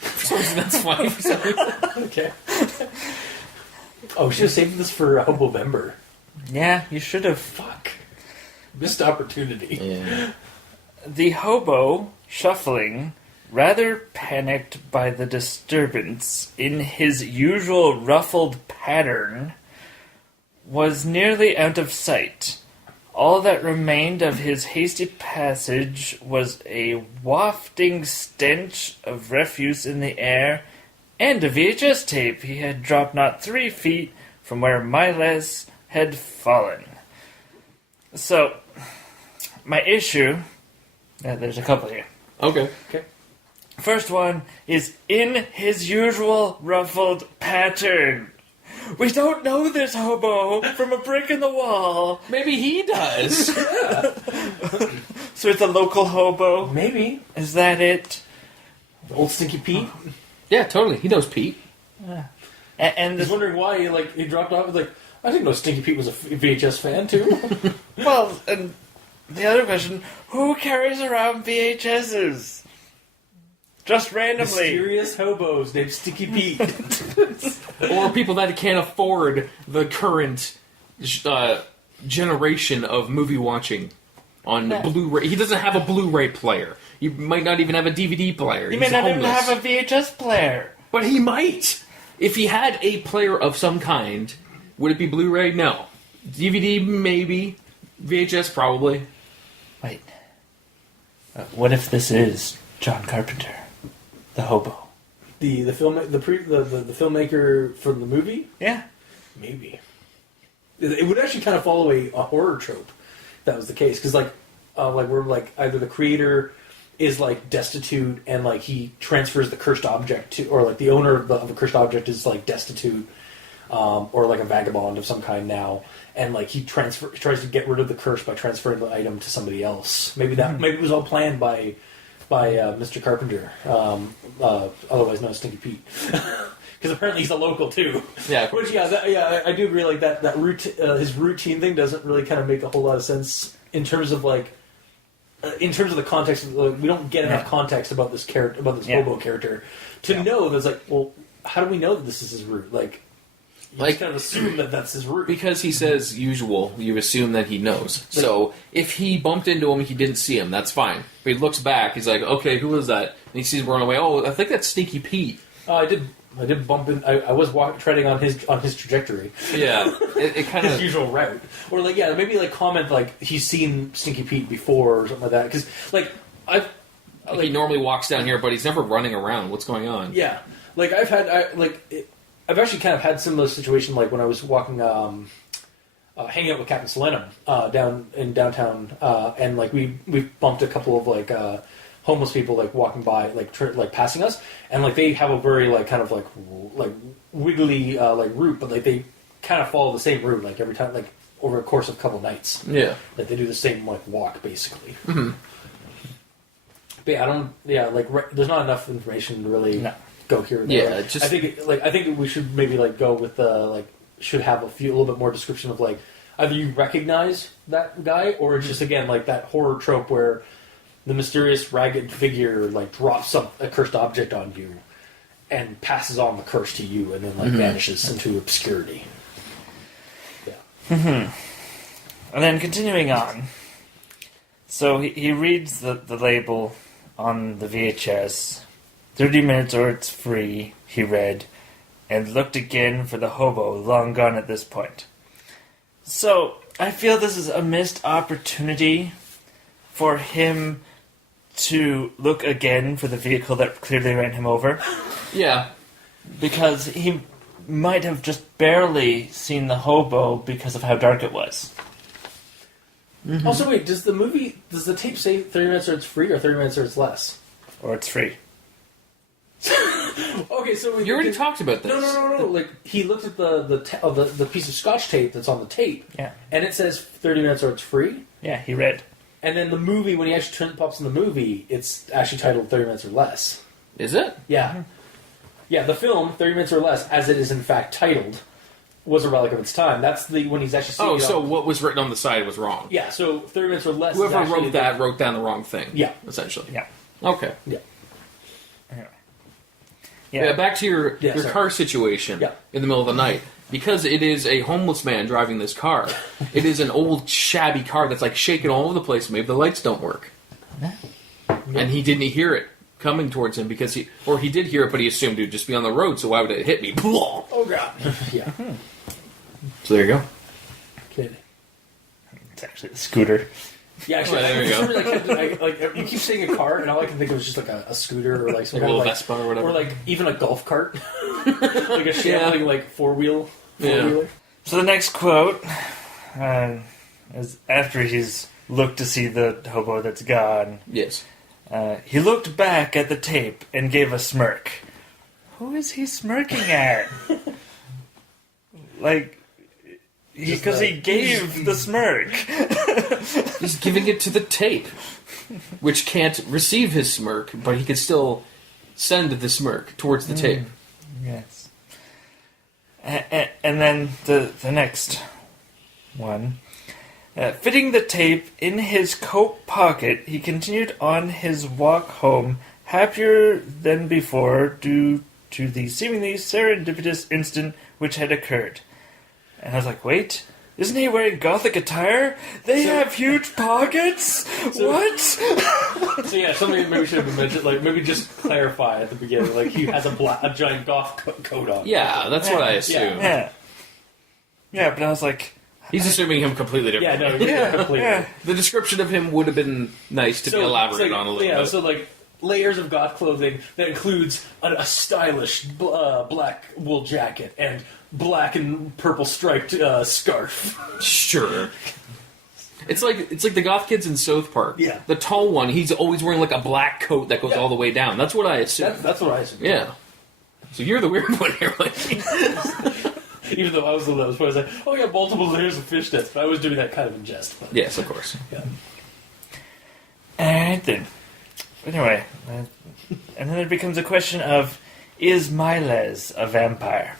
For some reason, that's funny. For some reason. Okay. Oh, we should have saved this for Hobovember. Yeah, you should have. Fuck. Missed opportunity. Yeah. The hobo, shuffling, rather panicked by the disturbance in his usual ruffled pattern, was nearly out of sight. All that remained of his hasty passage was a wafting stench of refuse in the air, and a VHS tape he had dropped not 3 feet from where Miles had fallen. So, my issue... there's a couple here. Okay. First one is in his usual ruffled pattern. We don't know this hobo from a brick in the wall. Maybe he does. So it's a local hobo? Maybe. Is that it? Old Stinky Pete. Yeah, totally. He knows Pete. And He's this, wondering why he dropped off. Like, I didn't know Stinky Pete was a VHS fan too. well, and the other question, who carries around VHSs? Just randomly. Mysterious hobos named Stinky Pete. Or people that can't afford the current generation of movie watching on Blu-ray. He doesn't have a Blu-ray player. You might not even have a DVD player. He He's may not even homeless. have a VHS player. But he might. If he had a player of some kind, would it be Blu-ray? No. DVD, maybe. VHS, probably. Wait. What if this is John Carpenter, the hobo? the filmmaker for the movie. Yeah. Maybe it would actually kind of follow a horror trope. If that was the case, because we're like either the creator is like destitute and like he transfers the cursed object to, or like the owner of a cursed object is like destitute, or like a vagabond of some kind now, and like he tries to get rid of the curse by transferring the item to somebody else. Maybe it was all planned by Mr. Carpenter, otherwise known as Stinky Pete, because apparently he's a local too. Yeah, which I do agree. Like that his routine thing doesn't really kind of make a whole lot of sense in terms of like. In terms of the context, we don't get enough context about this character, about this hobo character, to know that it's like, well, how do we know that this is his route? Like, you just kind of assume that that's his route. Because he says usual, you assume that he knows. So if he bumped into him, he didn't see him, that's fine. But he looks back, he's like, okay, who is that? And he sees him run away. Oh, I think that's Stinky Pete. I did bump in. I was treading on his trajectory. Yeah, it kind of his usual route, or like maybe like comment like he's seen Stinky Pete before or something like that. Because he normally walks down here, but he's never running around. What's going on? Yeah, like I've actually kind of had similar situation like when I was walking, hanging out with Captain Selenum down in downtown, and like we bumped a couple of like. Homeless people like walking by, like passing us, and like they have a very like kind of like wiggly like route, but like they kind of follow the same route like every time, like over a course of a couple of nights. Yeah, like they do the same like walk basically. Mm-hmm. But there's not enough information to really go here. And there. Yeah, I think we should maybe like go with should have a little bit more description of like either you recognize that guy or it's just again like that horror trope where. The mysterious ragged figure like drops a cursed object on you, and passes on the curse to you, and then like vanishes into obscurity. Yeah. Mm-hmm. And then continuing on, so he reads the label on the VHS. 30 minutes or it's free. He read, and looked again for the hobo, long gone at this point. So I feel this is a missed opportunity for him to look again for the vehicle that clearly ran him over. Yeah. Because he might have just barely seen the hobo because of how dark it was. Mm-hmm. Also, wait, does the tape say 30 minutes or it's free or 30 minutes or it's less? Or it's free. Okay, so... You already talked about this. No. Like, he looked at the piece of Scotch tape that's on the tape. Yeah. And it says 30 minutes or it's free. Yeah, he read. And then the movie, when he actually pops in the movie, it's actually titled 30 Minutes or Less. Is it? Yeah. Mm-hmm. Yeah, the film, 30 Minutes or Less, as it is in fact titled, was a relic of its time. That's when he's actually seeing so what was written on the side was wrong. Yeah, so 30 Minutes or Less Whoever is actually wrote down the wrong thing. Yeah. Essentially. Yeah. Okay. Yeah. Anyway. Yeah, back to your sorry. car situation Yeah. in the middle of the night. Because it is a homeless man driving this car, it is an old, shabby car that's like shaking all over the place. Maybe the lights don't work. And he didn't hear it coming towards him because he did hear it, but he assumed it would just be on the road. So why would it hit me? Oh god. Yeah. So there you go. Okay. It's actually a scooter. Yeah, actually, There you go. you keep saying a car, and all I can think of is just like a scooter or like some Like a kind little of Vespa or whatever. or like even a golf cart, like a shambling like four-wheeler. So the next quote is after he's looked to see the hobo that's gone. Yes. He looked back at the tape and gave a smirk. Who is he smirking at? Like, because he gave the smirk. He's giving it to the tape, which can't receive his smirk, but he can still send the smirk towards the tape. Yes. And then the next one. Fitting the tape in his coat pocket, he continued on his walk home, happier than before due to the seemingly serendipitous instant which had occurred. And I was like, wait, isn't he wearing gothic attire? They have huge pockets? What? So yeah, something maybe should have been mentioned. Like maybe just clarify at the beginning. Like he has a giant goth coat on. Yeah, that's what I assume. Yeah. Yeah, but I was like... He's assuming him completely different. Yeah, no, completely. Yeah. The description of him would have been nice to be elaborated on a little bit. So like layers of goth clothing that includes a stylish black wool jacket and black and purple striped scarf. Sure. It's like the goth kids in South Park. Yeah. The tall one, he's always wearing like a black coat that goes all the way down. That's what I assume. That's what I assume. Yeah. So you're the weird one here, like. Even though I was the one that was like, oh yeah, multiple layers of fishnets, but I was doing that kind of in jest. But, Yes, of course. yeah. And then... Anyway, and then it becomes a question of, is Miles a vampire?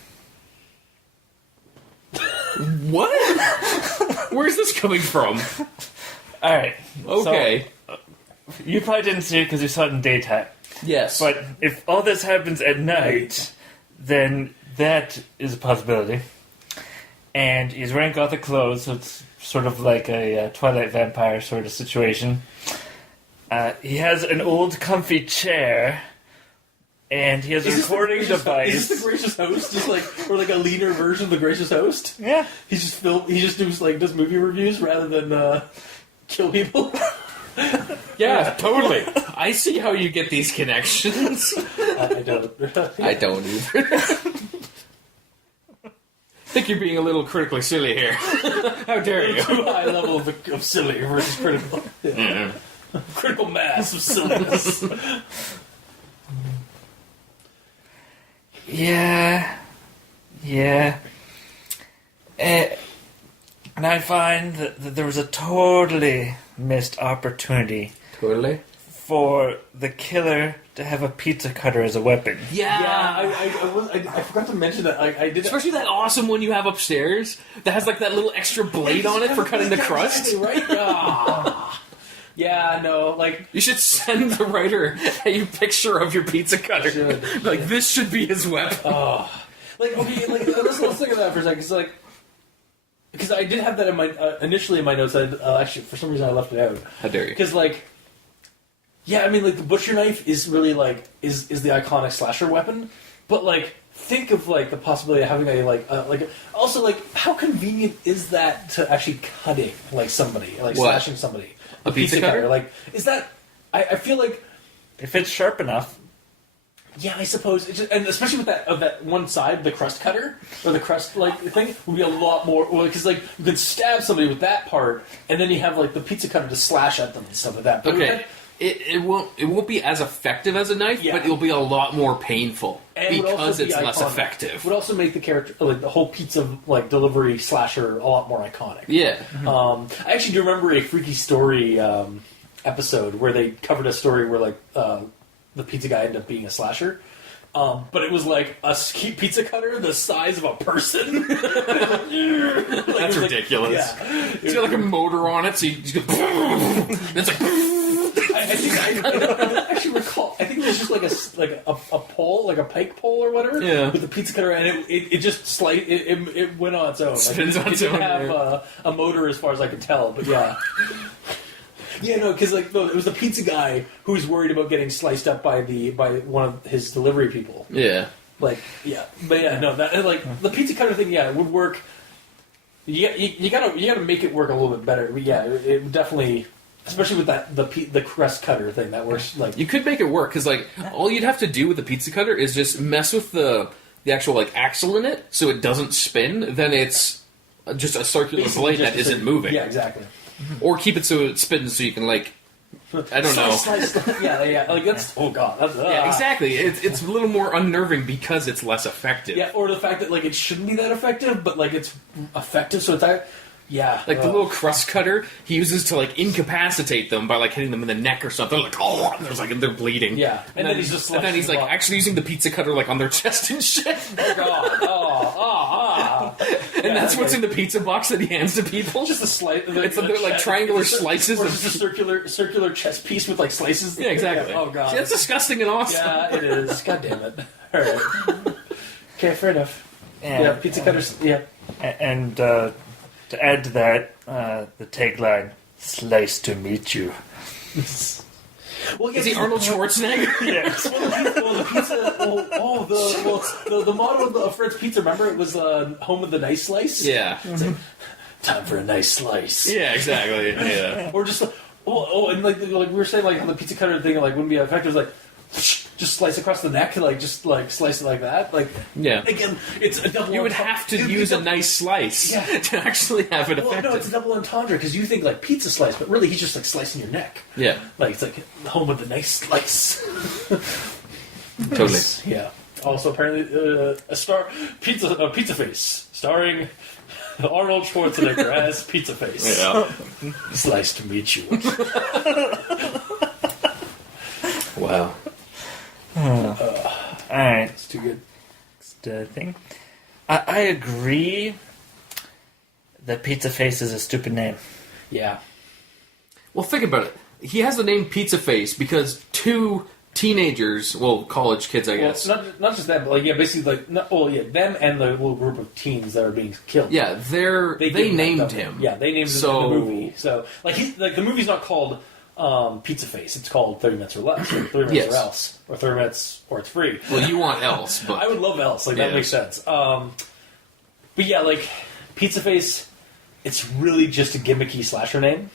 What? Where's this coming from? Alright. Okay. So, you probably didn't see it because you saw it in daytime. Yes. But if all this happens at night, then that is a possibility. And he's wearing gothic clothes, so it's sort of like a Twilight vampire sort of situation. He has an old comfy chair, and he has a recording device. Is this the Gracious Host? Just like, or like a leaner version of the Gracious Host? Yeah. He just does movie reviews rather than kill people. Yeah, totally. I see how you get these connections. I don't. I don't either. I think you're being a little critically silly here. How dare you? Too high level of silly versus critical. Yeah. Critical mass of silliness. Yeah. And I find that there was a totally missed opportunity Totally. for the killer to have a pizza cutter as a weapon. Yeah. I forgot to mention that. I did. Especially that awesome one you have upstairs that has like that little extra blade on it for cutting the crust. Right? Yeah, no, like... You should send the writer a picture of your pizza cutter. Like, this should be his weapon. Like, okay, like, let's think of that for a second, because I did have that in my, initially in my notes, actually, for some reason I left it out. How dare you? Because, like, yeah, I mean, like, the butcher knife is really, like, is the iconic slasher weapon, but, like, think of, like, the possibility of having also, like, how convenient is that to actually cutting, like, somebody, like, What? slashing somebody? A pizza cutter? Like, is that, I feel like, If it's sharp enough. yeah, I suppose, and especially with that one side, the crust cutter or the crust like thing would be a lot more. Because like you could stab somebody with that part, and then you have like the pizza cutter to slash at them and stuff like that. But Okay. It won't be as effective as a knife, Yeah. but it'll be a lot more painful and would also because be it's less iconic. effective. Would also make the character, like the whole pizza like delivery slasher, a lot more iconic. Yeah. I actually do remember a Freaky Story episode where they covered a story where like the pizza guy ended up being a slasher. But it was like a pizza cutter the size of a person. That's ridiculous. Yeah. It's got like a motor on it, so you just go. It's like. I actually recall. I think it was just like a pole, like a pike pole or whatever. Yeah. With the pizza cutter, and it just it went on its own. Spins on its It didn't own, have a motor as far as I could tell, but yeah. Yeah, no, because like it was the pizza guy who was worried about getting sliced up by one of his delivery people. Yeah. Like, yeah, but yeah, no, that like the pizza cutter thing, yeah, it would work. You gotta make it work a little bit better. But yeah, it would definitely, especially with the crust cutter thing, that works. Like, you could make it work because like all you'd have to do with the pizza cutter is just mess with the actual like axle in it so it doesn't spin. Then it's just a circular blade that isn't moving. Yeah, exactly. Or keep it so it spins so you can like. I don't know. Yeah. Like that's that's yeah, exactly. It's a little more unnerving because it's less effective. Yeah, or the fact that like it shouldn't be that effective, but like it's effective, so it's like the little crust cutter he uses to like incapacitate them by like hitting them in the neck or something. Like and there's like they're bleeding. Yeah, and then he's like actually using the pizza cutter like on their chest and shit. Oh god! And that's what's in the pizza box that he hands to people. Just a slice. They're like triangular slices, or just a circular chest piece with like slices. Yeah, exactly. Oh god, see, that's disgusting and awesome. Yeah, it is. God damn it. All right. Okay, fair enough. Yeah, pizza cutters. Yeah, and to add to that, the tagline: "Slice to meet you." Well, is he Arnold Schwarzenegger? Yes. The pizza. The motto of Fred's Pizza. Remember, it was "Home of the Nice Slice." Yeah. It's like, time for a nice slice. Yeah, exactly. Yeah. Or just and like we were saying, like how the pizza cutter thing like wouldn't be effective. Like just slice across the neck, like just like slice it like that. Like again, it's a double. You would have to use a nice slice to actually have it effective. No, it's a double entendre because you think like pizza slice, but really he's just like slicing your neck. Yeah, like it's like home of the nice slice. Totally. Yeah. Also, apparently, Pizza Face, starring Arnold Schwarzenegger as Pizza Face. Yeah. Slice to meet you. Wow. Alright. It's too good. Next thing. I agree that Pizza Face is a stupid name. Yeah. Well, think about it. He has the name Pizza Face because two teenagers, well, college kids, I guess. Not just that, but like basically like them and the little group of teens that are being killed. Yeah, they named him. Yeah, they named him in the movie. So like the movie's not called Pizza Face. It's called 30 Minutes or Less, or 30 Minutes or Else, or 30 Minutes or It's Free. Well, you want Else, but I would love Else. Like that makes sense. But yeah, like Pizza Face, it's really just a gimmicky slasher name.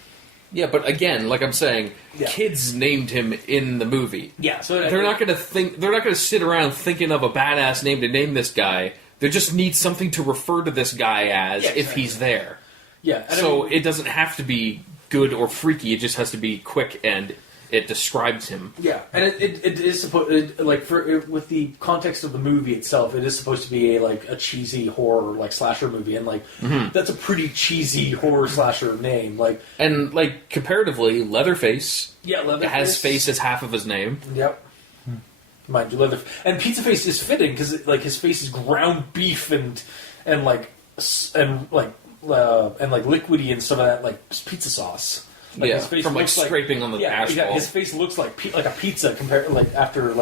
Yeah, but again, like I'm saying, kids named him in the movie. Yeah, so they're not going to sit around thinking of a badass name to name this guy. They just need something to refer to this guy as if he's there. Yeah, so it doesn't have to be good or freaky. It just has to be quick and it describes him. Yeah, and it is supposed with the context of the movie itself, it is supposed to be a cheesy horror slasher movie, and that's a pretty cheesy horror slasher name. And comparatively, Leatherface. Yeah, Leatherface has face as half of his name. Yep. Mind you, and Pizza Face is fitting because his face is ground beef and liquidy and some of that pizza sauce. His face from scraping on the asphalt. Yeah, his face looks like a pizza compared after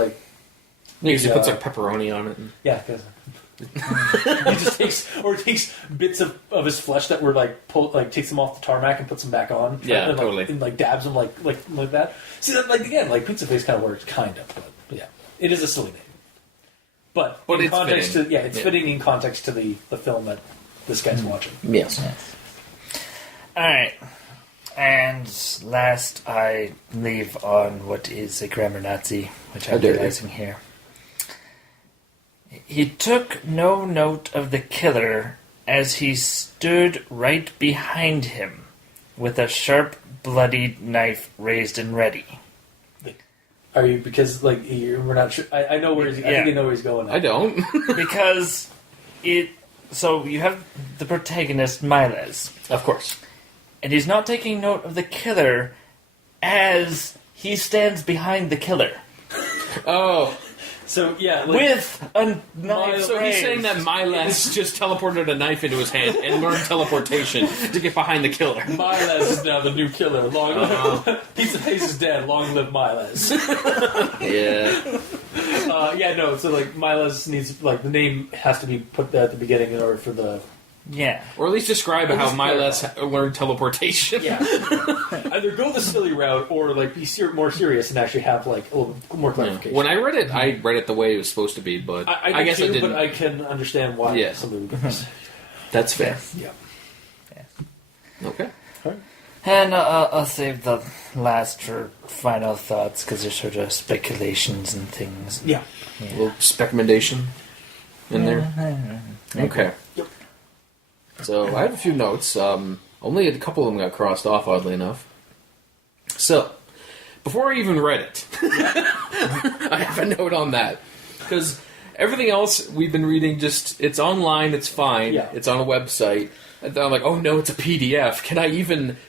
He usually puts pepperoni on it. Yeah, because he just takes bits of his flesh that were takes them off the tarmac and puts them back on. Yeah, and, totally. And dabs them like that. See, that, again, Pizza Face kind of works, kind of, but yeah, it is a silly name. But in it's context fitting. It's fitting in context to the film that this guy's watching. Yes. All right. And last, I leave on what is a grammar Nazi, which I'm realizing here. He took no note of the killer as he stood right behind him with a sharp, bloodied knife raised and ready. Are you, because we're not sure? I know where he's. I think I know where he's going. I don't. Because so you have the protagonist Miles, of course. And he's not taking note of the killer as he stands behind the killer. Oh. So, yeah. With a knife So he's saying that Miles just teleported a knife into his hand and learned teleportation to get behind the killer. Miles is now the new killer. Pizza Face is dead. Long live Miles. Yeah. So, Miles needs, the name has to be put there at the beginning in order for the... Yeah. Or at least describe how Miles learned teleportation. Yeah. Either go the silly route or like be more serious and actually have like a little more clarification. When I read it the way it was supposed to be, but I guess I didn't. But I can understand why somebody would get this. That's fair. Yeah. Okay. And I'll save the last for final thoughts because they're sort of speculations and things. Yeah. A little speculation in there. Okay. Yep. So I have a few notes. Only a couple of them got crossed off, oddly enough. So, before I even read it, I have a note on that. Because everything else we've been reading, it's online, it's fine, it's on a website. And then I'm like, oh no, it's a PDF.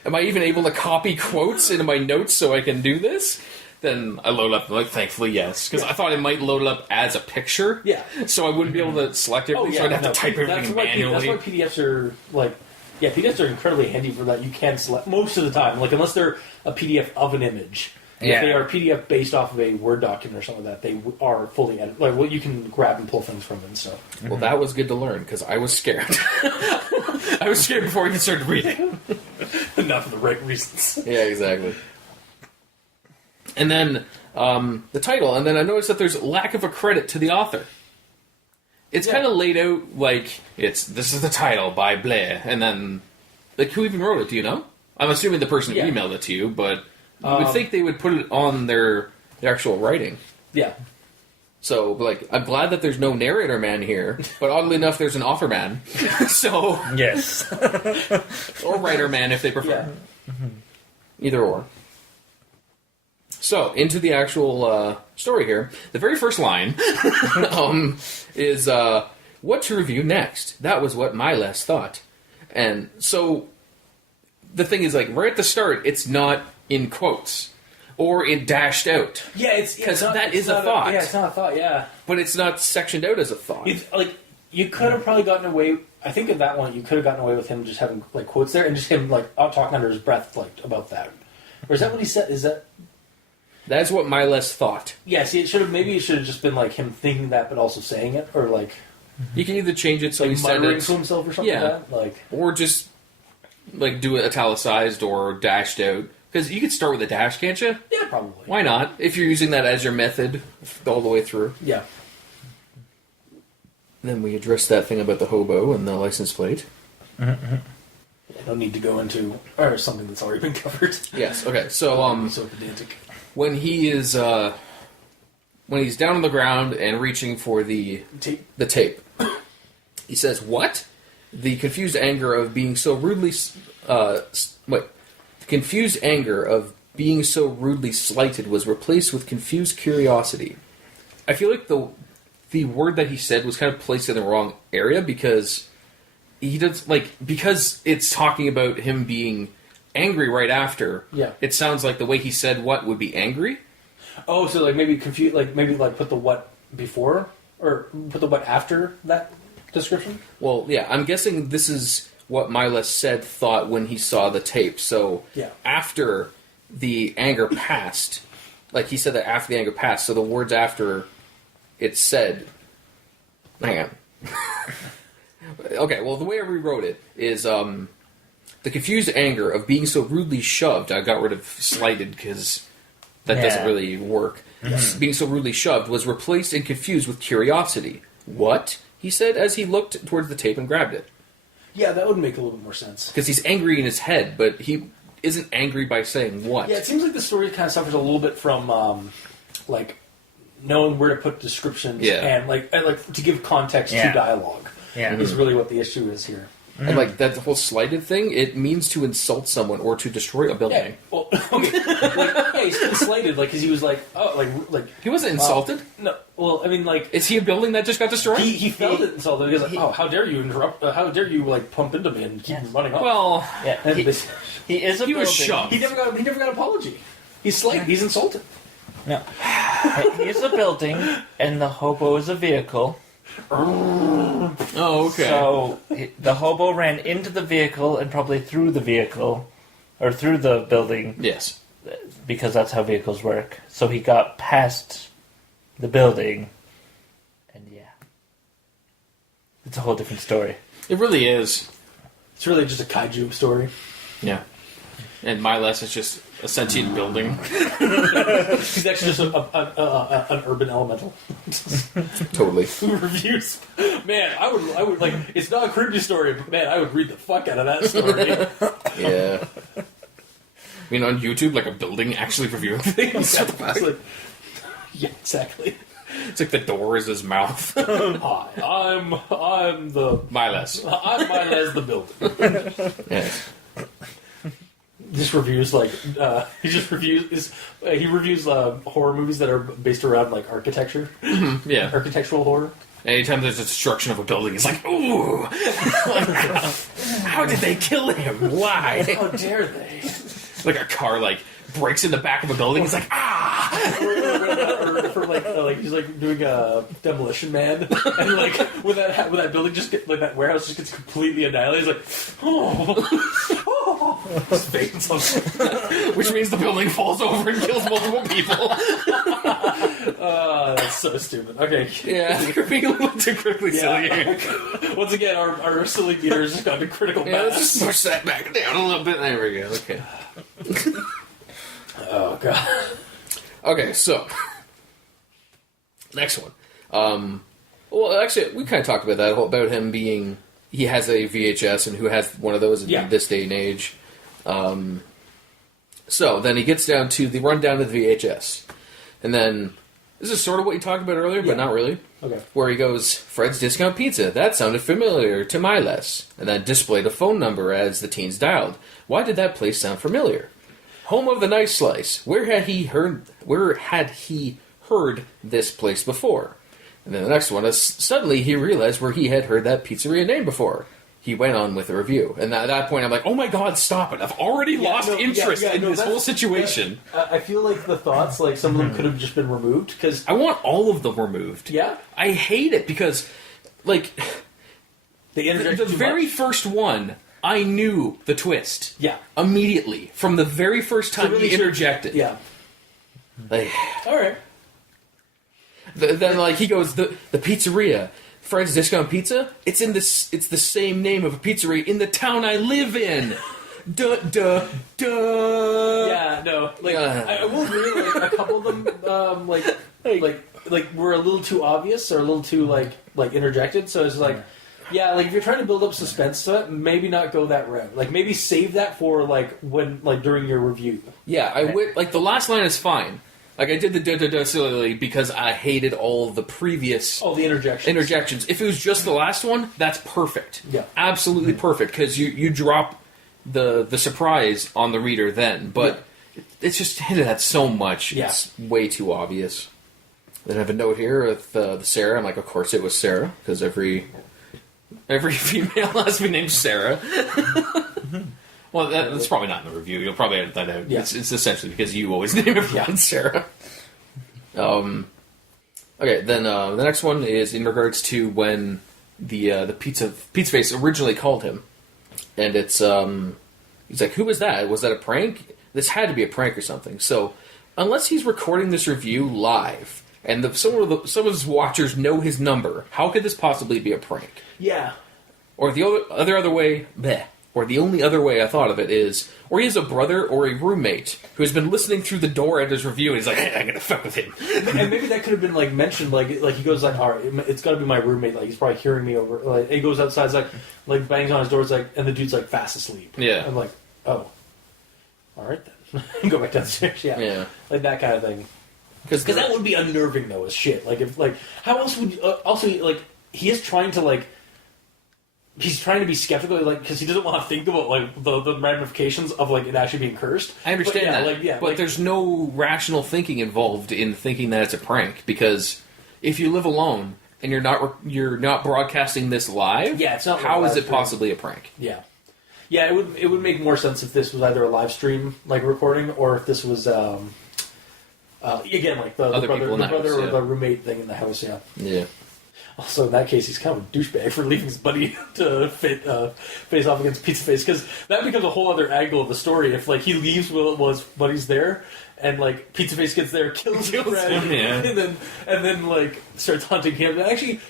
Am I even able to copy quotes into my notes so I can do this? Then I load up, like, thankfully, yes. Because I thought it might load it up as a picture. Yeah. So I wouldn't be able to select everything, so I'd have to type everything manually. That's why PDFs are, like... Yeah, PDFs are incredibly handy for that. You can select... Most of the time, like, unless they're a PDF of an image. If they are a PDF based off of a Word document or something like that, they are fully edited. Like, well, you can grab and pull things from it and stuff. Well, that was good to learn, because I was scared. I was scared before I even started reading. Not for the right reasons. Yeah, exactly. And then, the title, and then I noticed that there's lack of a credit to the author. It's kind of laid out like, this is the title by Blair, and then, like, who even wrote it, do you know? I'm assuming the person who emailed it to you, but you would think they would put it on their actual writing. Yeah. So, like, I'm glad that there's no narrator man here, but oddly enough, there's an author man. So... Yes. Or writer man, if they prefer. Yeah. Either or. So, into the actual story here. The very first line is, what to review next? That was what my last thought. And so, the thing is, like, right at the start, it's not in quotes. Or it dashed out. Yeah, it's... Because a thought. Yeah, it's not a thought, yeah. But it's not sectioned out as a thought. Like, you could have probably gotten away... I think in that one, you could have gotten away with him just having, like, quotes there, and just him, like, out talking under his breath, like, about that. Or is that what he said? Is that... That's what Miles thought. Yeah, see, it should have just been like him thinking that, but also saying it, or like you can either change it so like he said muttering it, to himself or something like that, like, or just like do it italicized or dashed out. Because you could start with a dash, can't you? Yeah, probably. Why not? If you're using that as your method all the way through. Yeah. Then we addressed that thing about the hobo and the license plate. I don't need to go into or something that's already been covered. Yes. Okay. So so pedantic. When he is when he's down on the ground and reaching for the tape, he says, "What?" The confused anger of being so rudely slighted was replaced with confused curiosity. I feel like the word that he said was kind of placed in the wrong area because he does because it's talking about him being angry right after. Yeah. It sounds like the way he said what would be angry. Oh, so like maybe confuse, like maybe like put the what before or put the what after that description. Well, yeah, I'm guessing this is what Miles thought when he saw the tape. So after the anger passed, like he said that after the anger passed. So the words after it said, hang on. Okay, well the way I rewrote it is the confused anger of being so rudely shoved. I got rid of slighted because that doesn't really work. Mm-hmm. Being so rudely shoved was replaced and confused with curiosity. What? He said as he looked towards the tape and grabbed it. Yeah, that would make a little bit more sense. Because he's angry in his head, but he isn't angry by saying what. Yeah, it seems like the story kind of suffers a little bit from like knowing where to put descriptions and like to give context to dialogue. Yeah, is really what the issue is here. And like that whole slighted thing, it means to insult someone or to destroy a building. Yeah, well, okay, he's been slighted, like because he was like, oh, like he wasn't insulted. No, well, I mean, like, is he a building that just got destroyed? He felt it insulted. He was like, oh, how dare you interrupt? How dare you like pump into me and keep running off? Well, yeah, he is a building. Was shoved. He never got an apology. He's slighted. He's insulted. No, he's a building, and the hobo is a vehicle. Oh, okay. So the hobo ran into the vehicle and probably through the vehicle, or through the building. Yes. Because that's how vehicles work. So he got past the building, and it's a whole different story. It really is. It's really just a kaiju story. Yeah. And Miles is just a sentient building. He's actually just an urban elemental. Totally. Who reviews? Man, I would like. It's not a creepy story, but man, I would read the fuck out of that story. Yeah. I mean, on YouTube, like a building actually reviewing things. It's like, yeah, exactly. It's like the door is his mouth. Hi, I'm the Miles. I'm Miles the builder. Yeah. Just reviews he reviews horror movies that are based around like architecture, Yeah. architectural horror. Anytime there's a destruction of a building, it's like, ooh! How did they kill him? Why? How dare they? Like a car, like, breaks in the back of a building, it's like, ah! or for like he's like doing a Demolition Man, and like when that building just like that warehouse just gets completely annihilated, he's like, his face on Which means the building falls over and kills multiple people. that's so stupid. Okay, Yeah, you're being a little too critically silly here. Once again, our silly meter has just gone to critical Yeah, let's mass. just push that back down a little bit. There we go, okay. Oh god. Okay, so next one. Well, actually, we kind of talked about that about him being he has a VHS and who has one of those in this day and age. So then he gets down to the rundown of the VHS, and then this is sort of what you talked about earlier, but not really. Okay. Where he goes, Fred's Discount Pizza. That sounded familiar to Miles, and then displayed a phone number as the teens dialed. Why did that place sound familiar? Home of the Nice Slice. Where had he heard this place before? And then the next one is suddenly he realized where he had heard that pizzeria name before. He went on with the review, and at that point I'm like, oh my god, stop it! I've already lost interest in this whole situation. I feel like the thoughts, like some of them could have just been removed because I want all of them removed. Yeah, I hate it because, like, they interjected the too very much. first one, I knew the twist. Yeah, Immediately from the very first time really he interjected. Yeah, Like, all right. then like he goes the pizzeria. Fred's Discount Pizza? It's the same name of a pizzeria in the town I live in. Duh, duh, duh. Yeah, no. Like, I will agree. Like a couple of them, like were a little too obvious or a little too like interjected. So it's like, yeah, like if you're trying to build up suspense to it, maybe not go that route. Like maybe save that for like when during your review. Yeah, I would like the last line is fine. Like, I did the da-da-da silly because I hated all the previous... Oh, the interjections. If it was just the last one, that's perfect. Yeah. Absolutely perfect, because you drop the surprise on the reader then. But it's just hinted at so much. Yeah. It's way too obvious. Then I have a note here with the Sarah. I'm like, of course it was Sarah, because every female has been named Sarah. Well, that's probably not in the review. You'll probably edit that out. Yeah. It's essentially because you always name everyone Sarah. Okay, then the next one is in regards to when the pizza face originally called him, and it's he's like, "Who was that? Was that a prank? This had to be a prank or something." So, unless he's recording this review live and some of his watchers know his number, how could this possibly be a prank? Yeah. Or the other way, bleh. Or the only other way I thought of it is, or he has a brother or a roommate who has been listening through the door at his review, and he's like, hey, I'm gonna fuck with him. And maybe that could have been like mentioned, like he goes like, all right, it's got to be my roommate. Like he's probably hearing me over. Like he goes outside, like bangs on his door, it's like, and the dude's like fast asleep. Yeah. I'm like, oh, all right then, go back downstairs. Yeah. Like that kind of thing. Because that would be unnerving though as shit. Like if how else would also like he is trying to like. He's trying to be skeptical, like, because he doesn't want to think about like the ramifications of like it actually being cursed. I understand that, but there's no rational thinking involved in thinking that it's a prank, because if you live alone and you're not broadcasting this live, it's not. How like is it possibly a prank? Yeah, it would make more sense if this was either a live stream like recording, or if this was again like the brother or the roommate thing in the house. Yeah. Also, in that case, he's kind of a douchebag for leaving his buddy to face off against Pizza Face, because that becomes a whole other angle of the story. If like he leaves while his buddy's there, and like Pizza Face gets there, kills his friend, him, and then like starts hunting him. And actually,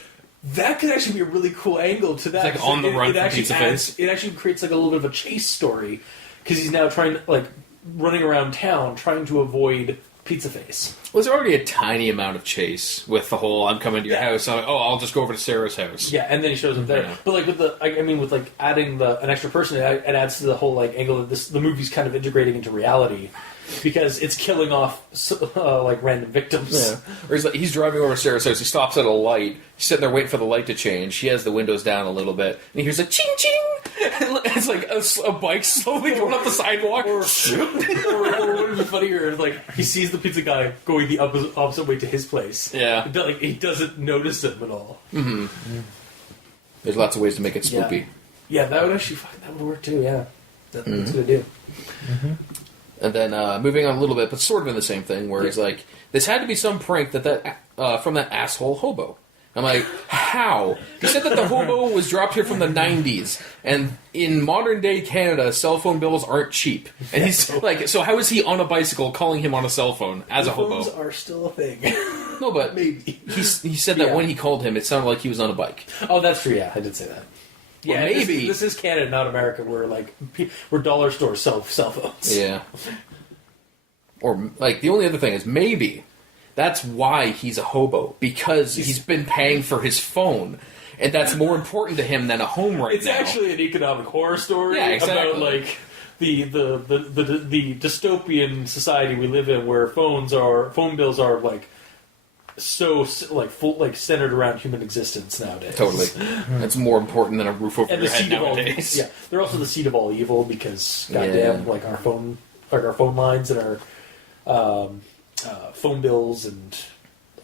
that could actually be a really cool angle to that. It's like on the run from Pizza Face. It actually creates like a little bit of a chase story. because he's now trying to, like, running around town trying to avoid Pizza Face. Well, there's already a tiny amount of chase with the whole "I'm coming to your house." I'm like, oh, I'll just go over to Sarah's house. Yeah, and then he shows up there. Yeah. But like with with like adding an extra person, it adds to the whole like angle that the movie's kind of integrating into reality because it's killing off like random victims. Yeah. Or he's driving over to Sarah's house. He stops at a light. He's sitting there waiting for the light to change. She has the windows down a little bit, and he hears a ching ching. It's like a bike slowly going up the sidewalk. Or would it be funnier if like he sees the pizza guy going the opposite way to his place? Yeah. Like he doesn't notice him at all. Mm-hmm. There's lots of ways to make it spoopy. Yeah, that would actually that would work too. Yeah, that's a good idea. Mm-hmm. And then moving on a little bit, but sort of in the same thing, where he's like, "This had to be some prank from that asshole hobo." I'm like, how? He said that the hobo was dropped here from the 90s, and in modern day Canada, cell phone bills aren't cheap. And he's like, so how is he on a bicycle calling him on a cell phone as a hobo? Phones are still a thing. No, but maybe he said that when he called him, it sounded like he was on a bike. Oh, that's true. Yeah, I did say that. Yeah, well, maybe this is Canada, not America, where dollar stores sell cell phones. Yeah. Or like the only other thing is maybe that's why he's a hobo, because he's been paying for his phone, and that's more important to him than a home right now. It's actually an economic horror story about like the dystopian society we live in, where phone bills are like so like centered around human existence nowadays. Totally, that's more important than a roof over your head nowadays. Yeah, they're also the seed of all evil because goddamn, like our phone lines and our phone bills and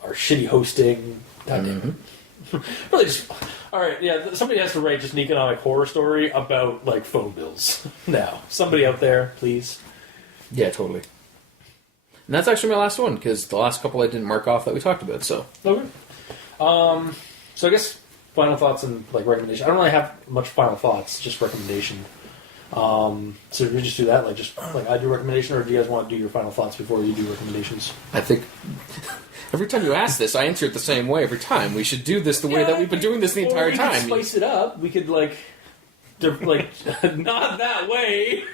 our shitty hosting. Really just... Alright, yeah, somebody has to write just an economic horror story about, like, phone bills. Now, somebody out there, please. Yeah, totally. And that's actually my last one, because the last couple I didn't mark off that we talked about, so... Okay. So I guess final thoughts and, like, recommendation. I don't really have much final thoughts, just recommendation. So we just do that, like I do recommendation, or do you guys want to do your final thoughts before you do recommendations? I think every time you ask this, I answer it the same way every time. We should do this the way that we've been doing this the entire time. We could spice it up. We could like not that way.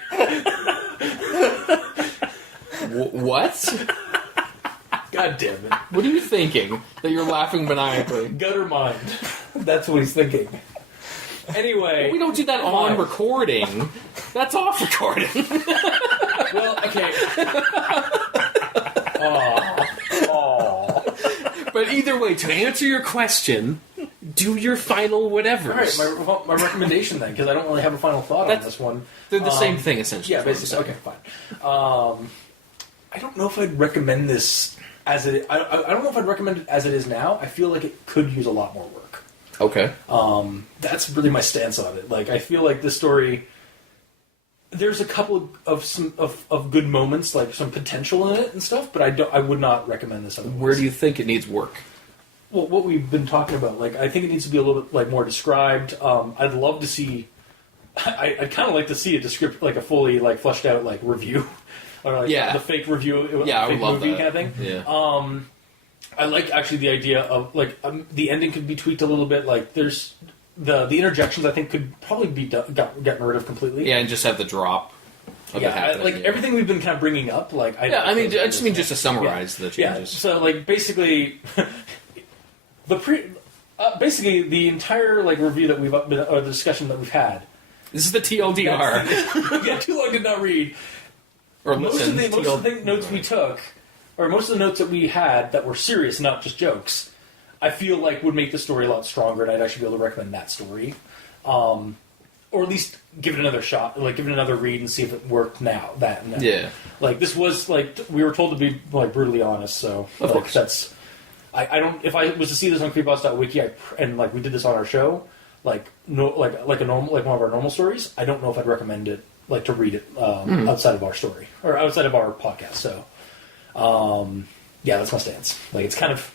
What? God damn it! What are you thinking? That you're laughing maniacally? Gutter mind. That's what he's thinking. Anyway, we don't do that on recording. That's off recording. Well, okay. But either way, to answer your question, do your final whatever. All right, my recommendation then, because I don't really have a final thought on this one. They're the same thing, essentially. Yeah, basically. Okay, fine. I don't know if I'd recommend this as it. I don't know if I'd recommend it as it is now. I feel like it could use a lot more work. Okay. That's really my stance on it. Like, I feel like this story, there's a couple of good moments, like some potential in it and stuff, but I would not recommend this otherwise. Where do you think it needs work? Well, what we've been talking about, like, I think it needs to be a little bit like more described. I'd love to see. I'd kind of like to see a description, like a fully like fleshed out like review, or like the fake review, yeah, fake I would love movie that. kind of thing. Yeah. I like actually the idea of like the ending could be tweaked a little bit. Like there's the interjections I think could probably be gotten rid of completely. Yeah, and just have the drop. Everything we've been kind of bringing up. Like I just mean to summarize the changes. Yeah, so like basically basically the entire like review that we've been, or the discussion that we've had. This is the TLDR. Yeah, too long did not read. Or most of the notes we took. Or most of the notes that we had that were serious, not just jokes, I feel like would make the story a lot stronger, and I'd actually be able to recommend that story. Or at least give it another shot, like give it another read and see if it worked now. Yeah. Like, this was, like, we were told to be, like, brutally honest, so... Of course. That's... I don't... If I was to see this on Creepypasta.wikia, and, like, we did this on our show, like one of our normal stories, I don't know if I'd recommend it, like, to read it outside of our story, or outside of our podcast, so... yeah, that's my stance. Like, it's kind of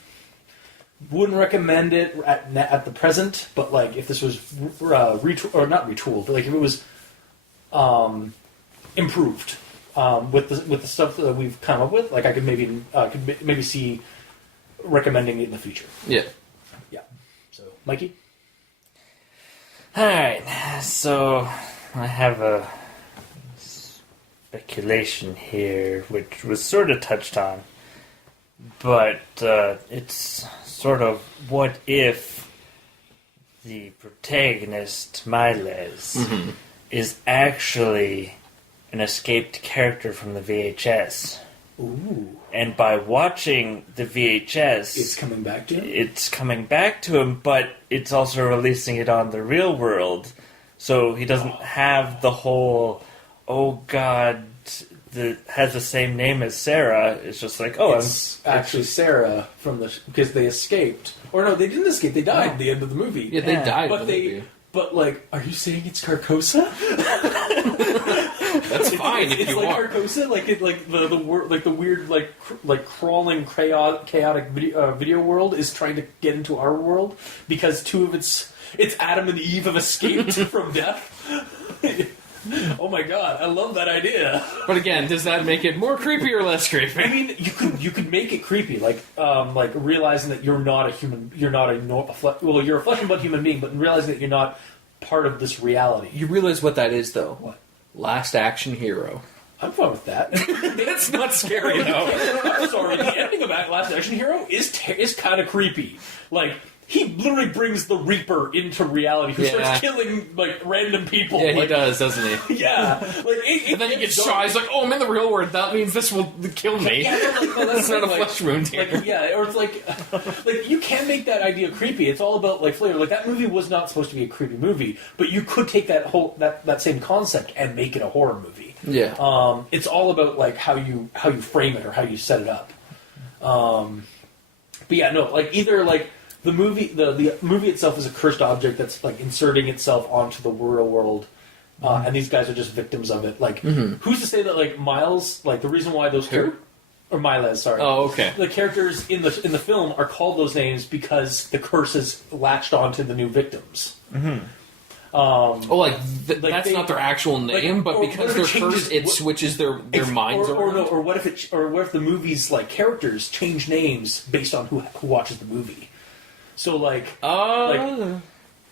wouldn't recommend it at the present, but like if this was not retooled, but like if it was improved with the stuff that we've come up with, like I could maybe see recommending it in the future. Yeah. So, Mikey. All right, so I have a speculation here, which was sort of touched on, but it's sort of what if the protagonist, Miles, is actually an escaped character from the VHS. Ooh. And by watching the VHS... It's coming back to him? It's coming back to him, but it's also releasing it on the real world. So he doesn't have the whole, oh god, has the same name as Sarah. It's just like, oh, it's actually Sarah from because they escaped. Or no, they didn't escape. They died at the end of the movie. Yeah, they died. But like, are you saying it's Carcosa? That's fine if it's you like want. Carcosa, the weird crawling chaotic video world is trying to get into our world because two of its Adam and Eve have escaped from death. Oh my god, I love that idea. But again, does that make it more creepy or less creepy? I mean, you could make it creepy, like realizing that you're not a human, you're a flesh and blood human being, but realizing that you're not part of this reality. You realize what that is, though? What? Last Action Hero. I'm fine with that. That's not scary, though. I'm sorry, the ending of Last Action Hero is kind of creepy. Like, he literally brings the Reaper into reality, who starts killing like random people. Yeah, he does, doesn't he? Yeah, and then he gets shot. He's like, "Oh, I'm in the real world. That means this will kill me." Yeah, that's not a flesh wound here. Or it's like you can make that idea creepy. It's all about like flavor. Like that movie was not supposed to be a creepy movie, but you could take that same concept and make it a horror movie. Yeah. It's all about like how you frame it or how you set it up. But yeah, no, like either like. The movie itself is a cursed object that's like inserting itself onto the real world, and these guys are just victims of it. Like, who's to say that like Miles, like the reason why those or Miles, sorry. Oh, okay. The characters in the film are called those names because the curse is latched onto the new victims. That's not their actual name, but because they're cursed, it switches their minds. Or what if the movie's like characters change names based on who watches the movie? So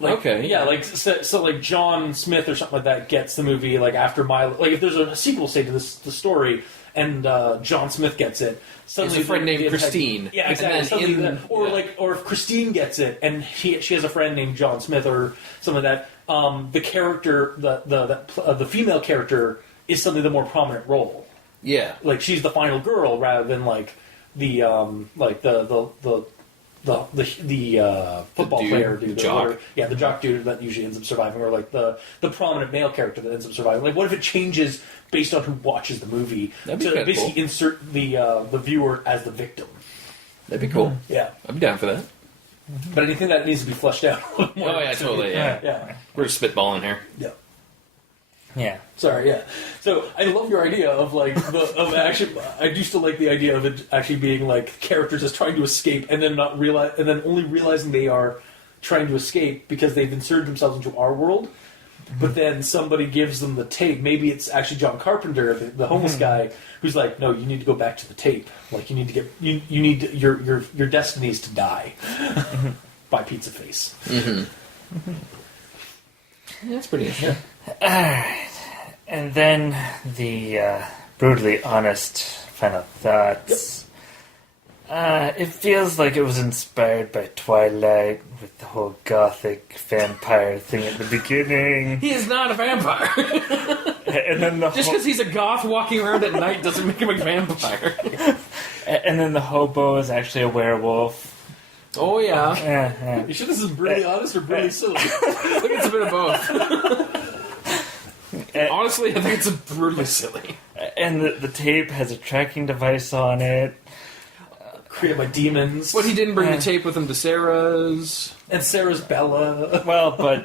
okay, yeah, like so like John Smith or something like that gets the movie like after like if there's a sequel say to the story and John Smith gets it, suddenly his friend named Christine, yeah, exactly. Or if Christine gets it and she has a friend named John Smith or something like that, the character the female character is suddenly the more prominent role. Yeah, like she's the final girl rather than like the football player dude, jock. The jock dude that usually ends up surviving, or like the prominent male character that ends up surviving. Like, what if it changes based on who watches the movie That'd be to basically cool. insert the viewer as the victim? That'd be cool. Yeah, I'd be down for that. but anything that needs to be fleshed out. Oh yeah, totally. Yeah. We're just spitballing here. Yeah. Yeah. Sorry, yeah. So I love your idea of like of actually. I do still like the idea of it actually being like characters just trying to escape and then only realizing they are trying to escape because they've inserted themselves into our world. But then somebody gives them the tape. Maybe it's actually John Carpenter, the homeless guy, who's like, "No, you need to go back to the tape. Like you need to get you need to, your destiny is to die by Pizza Face." Yeah, that's pretty interesting. Alright. And then the brutally honest final thoughts. It feels like it was inspired by Twilight with the whole gothic vampire thing at the beginning. He is not a vampire. And then Just because he's a goth walking around at night doesn't make him a vampire. And then the hobo is actually a werewolf. Oh yeah. Yeah. You sure this is brutally honest or brutally silly? I think it's a bit of both. Honestly, I think it's brutally silly. And the tape has a tracking device on it. Created by demons. But he didn't bring the tape with him to Sarah's. And Sarah's Bella. Well, but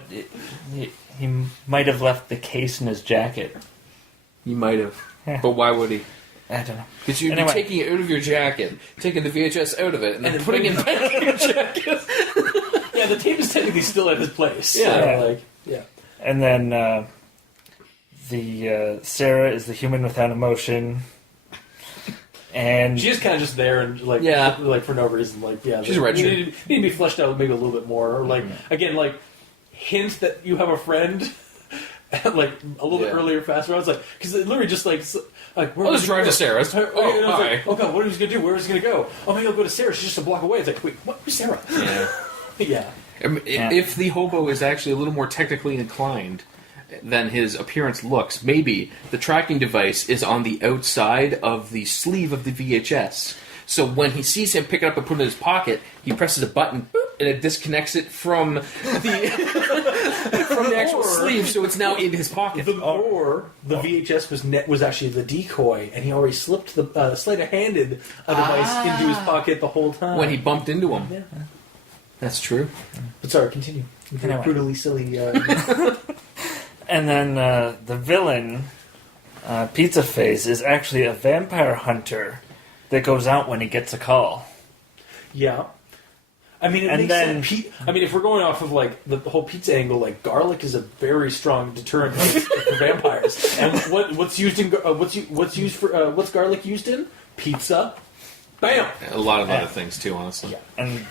he might have left the case in his jacket. He might have. Yeah. But why would he? I don't know. Because you'd be taking it out of your jacket, taking the VHS out of it, and then putting it back in your jacket. Yeah, the tape is technically still at his place. Yeah. Yeah. And then the Sarah is the human without emotion. And She's kind of just there and like for no reason. Like she's a red shirt. Need to be fleshed out maybe a little bit more, or like again like hint that you have a friend, like a little bit earlier, faster. I was like, because it literally just like where Let's drive to Sarah's. Hi. Like, oh god, what are we gonna do? Where is he gonna go? Oh, maybe I'll go to Sarah. She's just a block away. It's like, wait, what? Who's Sarah? Yeah. Yeah. If the hobo is actually a little more technically inclined than his appearance looks, maybe the tracking device is on the outside of the sleeve of the VHS. So when he sees him pick it up and put it in his pocket, he presses a button, boop, and it disconnects it from the from the actual sleeve, so it's now in his pocket. Or the VHS was actually the decoy, and he already slipped the sleight-of-handed device into his pocket the whole time When he bumped into him. Yeah. That's true. But sorry, continue. Anyway. Brutally silly. And then the villain, Pizza Face, is actually a vampire hunter that goes out when he gets a call. Yeah. I mean, it makes sense. I mean, if we're going off of like the whole pizza angle, like garlic is a very strong deterrent for vampires. And what's garlic used in? Pizza. Bam. A lot of other things too, honestly. Yeah. And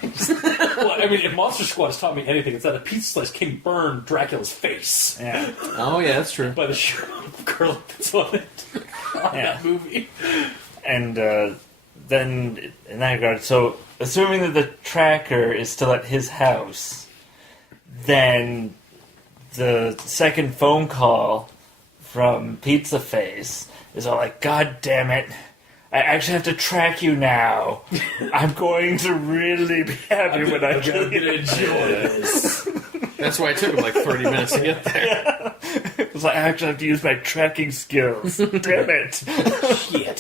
Well, I mean, if Monster Squad has taught me anything, it's that a pizza slice can burn Dracula's face yeah, Oh yeah, that's true. by the sheer amount of garlic that's on it. That movie. and then in that regard, so assuming that the tracker is still at his house, then the second phone call from Pizza Face is all like, "God damn it! I actually have to track you now. I'm going to really be happy when I kill you." Enjoy this. That's why it took him like 30 minutes to get there. It's like, I actually have to use my tracking skills. Damn it. Shit.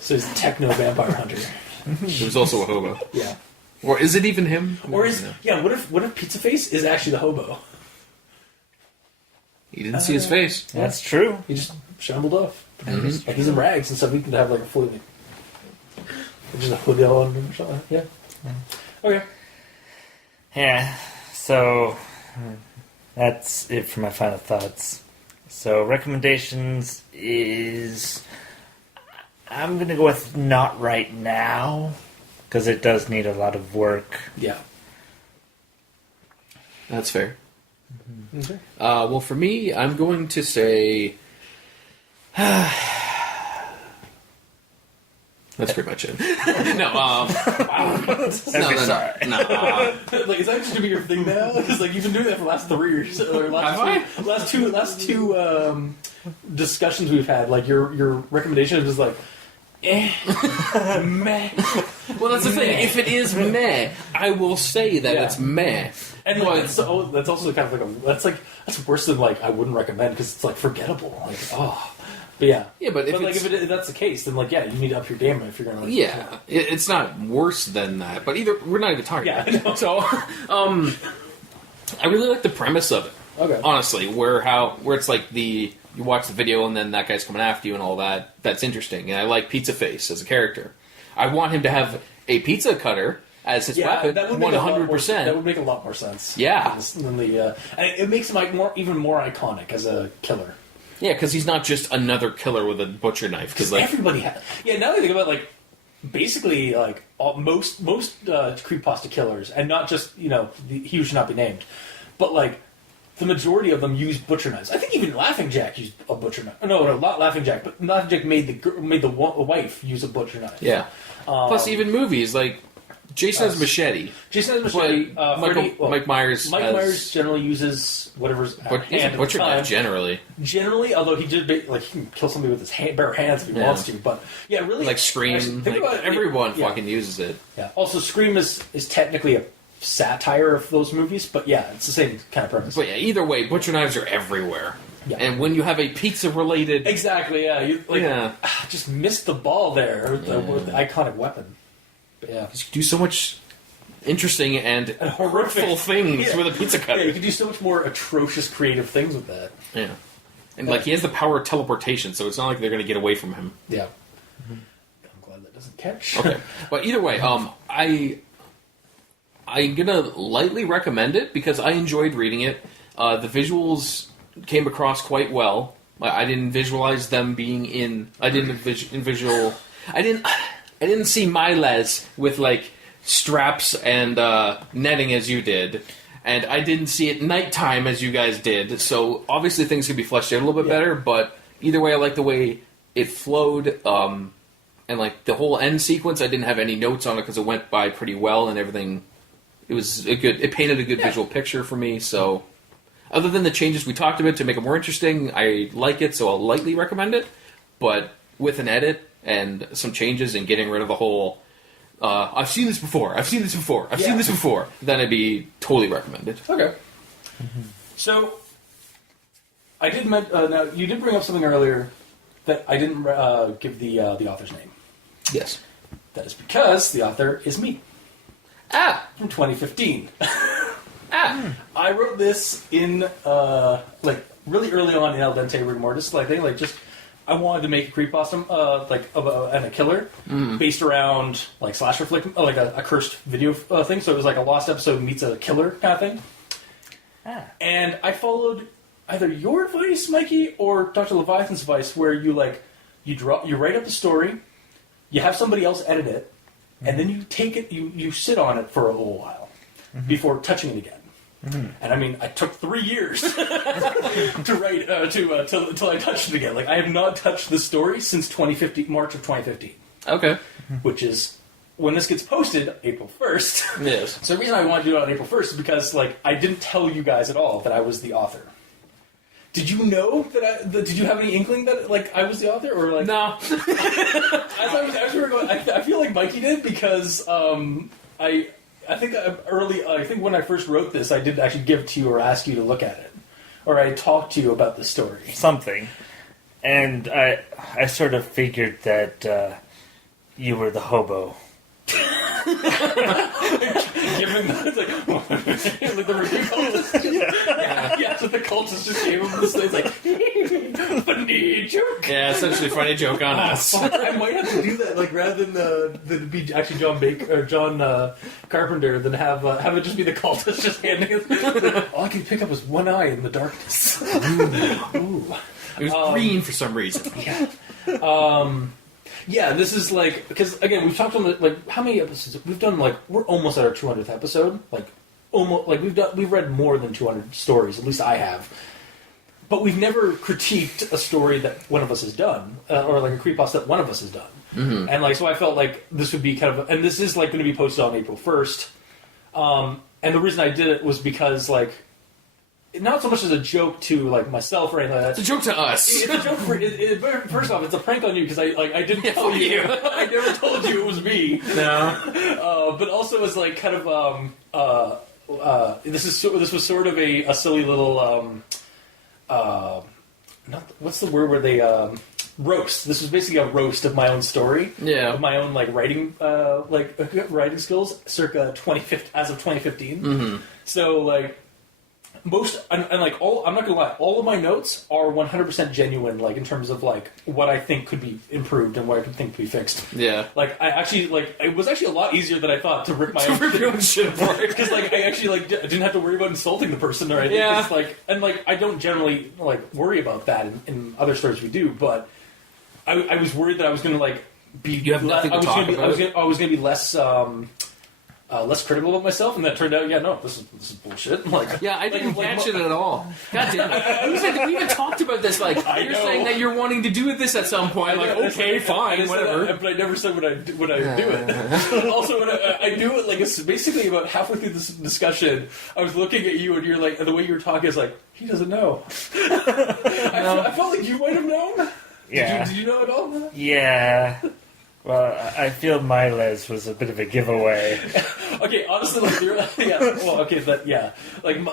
So he's a techno vampire hunter. There was also a hobo. Yeah. Or is it even him? Or what if Pizza Face is actually the hobo? He didn't see his face. That's true. He just shambled off. Like he's in rags and stuff. We can have like a fully just a hoodie on him or something. Yeah. Okay. Yeah, so that's it for my final thoughts. So recommendations is, I'm going to go with not right now, because it does need a lot of work. Yeah. That's fair. Okay. Well, for me, I'm going to say... That's pretty much it. No, Wow. no. Like, is that just gonna be your thing now? Because like you've been doing that for the last 3 years, or last two discussions we've had. Like your recommendation is just like, meh. Well, that's the thing. If it is meh, I will say that it's meh. And like, that's also kind of like that's worse than like I wouldn't recommend because it's like forgettable. Like but yeah. Yeah, but if that's the case, then like yeah, you need to up your game if you're gonna. Like, yeah, it's not worse than that. But we're not even talking about it. So, I really like the premise of it. Okay. Honestly, where it's like you watch the video and then that guy's coming after you and all that. That's interesting, and I like Pizza Face as a character. I want him to have a pizza cutter as his weapon. That would 100%. That would make a lot more sense. Yeah, than and it makes him like even more iconic as a killer. Yeah, because he's not just another killer with a butcher knife. Because like everybody has. Yeah, now that I think about it, like basically like most creepypasta killers, and not just he who should not be named, but like the majority of them use butcher knives. I think even Laughing Jack used a butcher knife. No, not Laughing Jack, but Laughing Jack made the wife use a butcher knife. Yeah. Plus, even movies like Jason has machete. Jason has machete. Mike Myers. Mike Myers generally uses whatever's at hand butcher at the time. knife generally. Generally, although he did he can kill somebody with his bare hands if he wants to. But yeah, really, like Scream. Everyone fucking uses it. Yeah. Also, Scream is technically a satire of those movies, but yeah, it's the same kind of premise. But yeah, either way, butcher knives are everywhere. Yeah. And when you have a pizza-related... Exactly, yeah. Just missed the ball there with the iconic weapon. But yeah. You can do so much interesting and hurtful things with a pizza cutter. Yeah, you can do so much more atrocious creative things with that. Yeah. And he has the power of teleportation, so it's not like they're going to get away from him. Yeah. Mm-hmm. I'm glad that doesn't catch. Okay. But either way, I'm going to lightly recommend it because I enjoyed reading it. The visuals came across quite well. I didn't visualize them being in... I didn't see Miles with, like, straps and netting as you did. And I didn't see it nighttime as you guys did, so obviously things could be fleshed out a little bit better, but either way I like the way it flowed, and like the whole end sequence, I didn't have any notes on it because it went by pretty well and everything. It painted a good visual picture for me, so other than the changes we talked about to make it more interesting, I like it, so I'll lightly recommend it, but with an edit and some changes and getting rid of the whole I've seen this before, seen this before, then it'd be totally recommended. Okay. So, I did now you did bring up something earlier that I didn't give the author's name. Yes. That is because the author is me. From 2015. I wrote this in like really early on in Al Dente Rigor Mortis. I wanted to make a creepypasta and a killer based around like slasher flick, like a cursed video thing. So it was like a lost episode meets a killer kind of thing. And I followed either your advice, Mikey, or Dr. Leviathan's advice, where you write up the story, you have somebody else edit it, and then you take it, you sit on it for a little while before touching it again. And I mean, I took 3 years to write until I touched it again. Like, I have not touched the story since March of 2015. Okay. Which is when this gets posted, April 1st. Yes. So the reason I wanted to do it on April 1st is because, like, I didn't tell you guys at all that I was the author. Did you know did you have any inkling that, like, I was the author, or like? No. as we were going, I feel like Mikey did because I think when I first wrote this, I did actually give it to you or ask you to look at it, or I talked to you about the story. Something, and I sort of figured that you were the hobo. Given that, it's like the review cultist. So the cultist just gave him this. It's like funny joke. Yeah, essentially funny joke on us. I might have to do that, like rather than be actually John Baker or John Carpenter, than have it just be the cultist just handing it. All I can pick up was one eye in the darkness. Ooh. It was green for some reason. Yeah, this is like, because again, we've talked on like how many episodes we've done. Like, we're almost at our 200th episode. Like, almost like we've read more than 200 stories. At least I have. But we've never critiqued a story that one of us has done, or like a creepypasta that one of us has done. Mm-hmm. And like, so I felt like this would be kind of, and this is like going to be posted on April 1st. And the reason I did it was because, like, not so much as a joke to like myself or anything like that. It's a joke to us. It's a joke for. First off, it's a prank on you because I didn't tell you. I never told you it was me. No. But also as like kind of this was sort of a silly little what's the word where they roast. This was basically a roast of my own story. Yeah. Of my own like writing writing skills, circa 2015. Mm-hmm. So like. Most and like all, I'm not gonna lie. All of my notes are 100% genuine, like in terms of like what I think could be improved and what I think could be fixed. Yeah, like I actually like it was actually a lot easier than I thought to rip my own shit apart because like I actually like didn't have to worry about insulting the person or anything. Yeah, like and like I don't generally like worry about that in other stories we do, but I was worried that I was gonna like be. You have nothing to talk about. I was gonna be less. Less critical about myself, and that turned out, this is bullshit. Like, yeah, I didn't catch it at all. God damn it! We even talked about this. Like, you're saying that you're wanting to do this at some point. Like, okay, fine, whatever. But I never said when I do it. Also, when I do it, like it's basically about halfway through this discussion, I was looking at you, and you're like, and the way you were talking is like, he doesn't know. I felt like you might have known. Yeah. Did you know at all? Yeah. Well, I feel Miles was a bit of a giveaway. Okay, honestly, like, like,